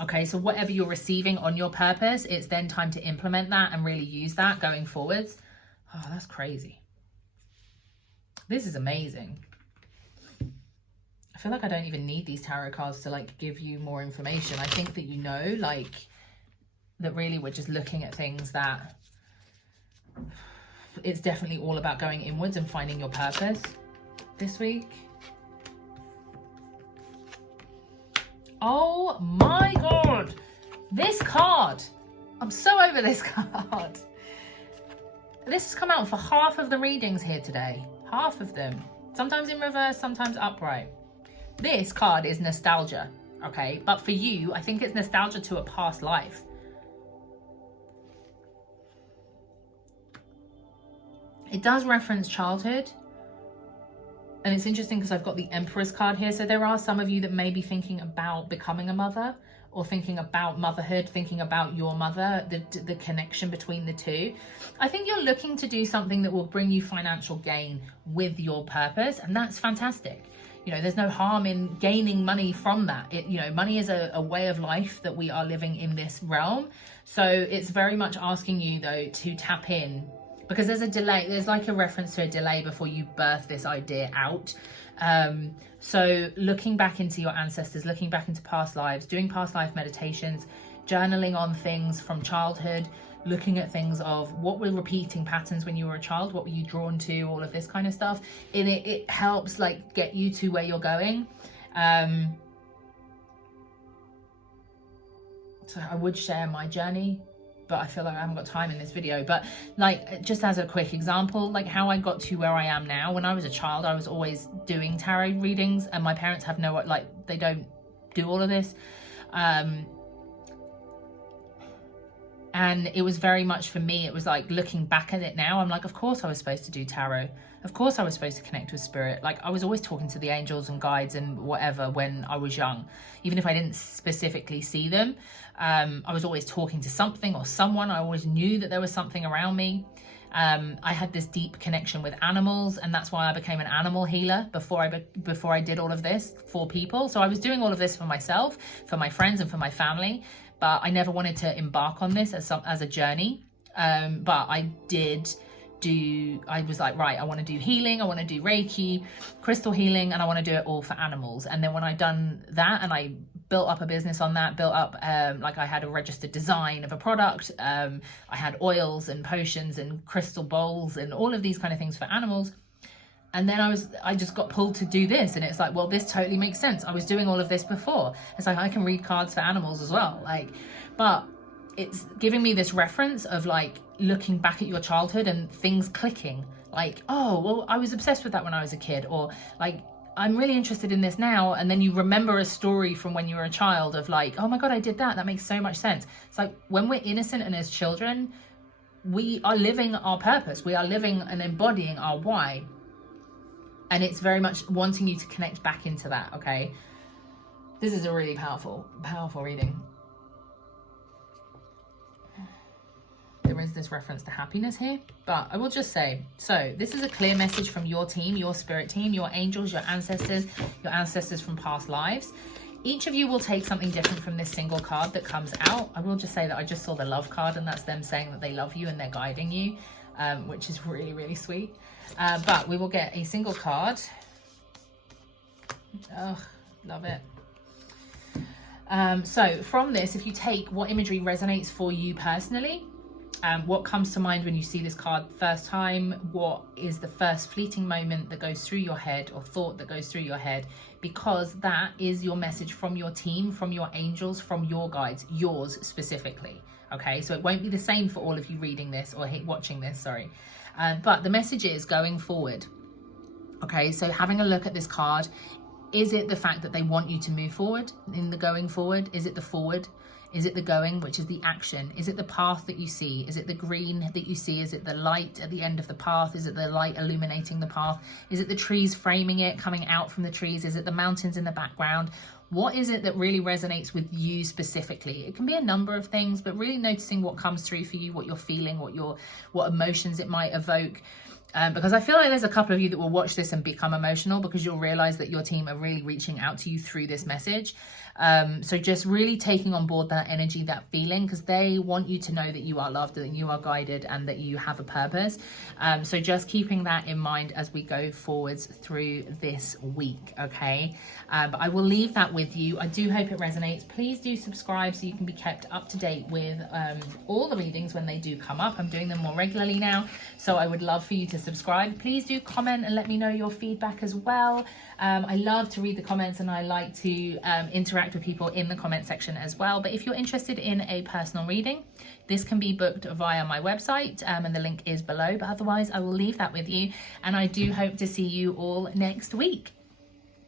Okay, so whatever you're receiving on your purpose, it's then time to implement that and really use that going forwards. Oh, that's crazy. This is amazing. I feel like I don't even need these tarot cards to like give you more information. I think that you know, like, that really we're just looking at things that it's definitely all about going inwards and finding your purpose this week. Oh my God, this card. I'm so over this card. This has come out for half of the readings here today. Half of them. Sometimes in reverse, sometimes upright. This card is nostalgia, okay? But for you, I think it's nostalgia to a past life. It does reference childhood. And it's interesting because I've got the Emperor's card here. So there are some of you that may be thinking about becoming a mother, or thinking about motherhood, thinking about your mother, the connection between the two. I think you're looking to do something that will bring you financial gain with your purpose, and that's fantastic. You know, there's no harm in gaining money from that. You know, money is a way of life that we are living in this realm. So it's very much asking you though to tap in, because there's a delay. There's like a reference to a delay before you birth this idea out. So looking back into your ancestors, looking back into past lives, doing past life meditations, journaling on things from childhood, looking at things of what were repeating patterns when you were a child, what were you drawn to, all of this kind of stuff. And it helps like get you to where you're going. So I would share my journey, but I feel like I haven't got time in this video. But like, just as a quick example, like how I got to where I am now. When I was a child, I was always doing tarot readings, and my parents have no, like, they don't do all of this. And it was very much for me, it was like looking back at it now, I'm like, of course I was supposed to do tarot. Of course I was supposed to connect with spirit. Like, I was always talking to the angels and guides and whatever when I was young. Even if I didn't specifically see them, I was always talking to something or someone. I always knew that there was something around me. I had this deep connection with animals, and that's why I became an animal healer before I did all of this for people. So I was doing all of this for myself, for my friends and for my family. But I never wanted to embark on this as a journey. But I was like, right, I want to do healing, I want to do Reiki, crystal healing, and I want to do it all for animals. And then when I done that and I built up a business on that, like I had a registered design of a product, I had oils and potions and crystal bowls and all of these kind of things for animals. And then I just got pulled to do this, and it's like, well, this totally makes sense. I was doing all of this before. It's like, I can read cards for animals as well. Like, but it's giving me this reference of like looking back at your childhood and things clicking, like, oh, well, I was obsessed with that when I was a kid, or like, I'm really interested in this now. And then you remember a story from when you were a child of like, oh my God, I did that. That makes so much sense. It's like when we're innocent and as children, we are living our purpose. We are living and embodying our why. And it's very much wanting you to connect back into that, okay? This is a really powerful, powerful reading. There is this reference to happiness here, but I will just say, so this is a clear message from your team, your spirit team, your angels, your ancestors from past lives. Each of you will take something different from this single card that comes out. I will just say that I just saw the love card, and that's them saying that they love you and they're guiding you, which is really, really sweet. But we will get a single card. Oh, love it. So from this, if you take what imagery resonates for you personally, what comes to mind when you see this card first time, what is the first fleeting moment that goes through your head or thought that goes through your head, because that is your message from your team, from your angels, from your guides, yours specifically. Okay, so it won't be the same for all of you reading this or watching this, sorry. But the message is going forward. Okay, so having a look at this card, is it the fact that they want you to move forward in the going forward? Is it the forward? Is it the going, which is the action? Is it the path that you see? Is it the green that you see? Is it the light at the end of the path? Is it the light illuminating the path? Is it the trees framing it, coming out from the trees? Is it the mountains in the background? What is it that really resonates with you specifically? It can be a number of things, but really noticing what comes through for you, what you're feeling, what emotions it might evoke. Because I feel like there's a couple of you that will watch this and become emotional, because you'll realize that your team are really reaching out to you through this message. So just really taking on board that energy, that feeling, because they want you to know that you are loved, that you are guided, and that you have a purpose. So just keeping that in mind as we go forwards through this week, okay? But I will leave that with you. I do hope it resonates. Please do subscribe so you can be kept up to date with all the readings when they do come up. I'm doing them more regularly now, so I would love for you to subscribe. Please do comment and let me know your feedback as well. I love to read the comments, and I like to interact with people in the comment section as well. But if you're interested in a personal reading, this can be booked via my website, and the link is below. But otherwise, I will leave that with you, and I do hope to see you all next week.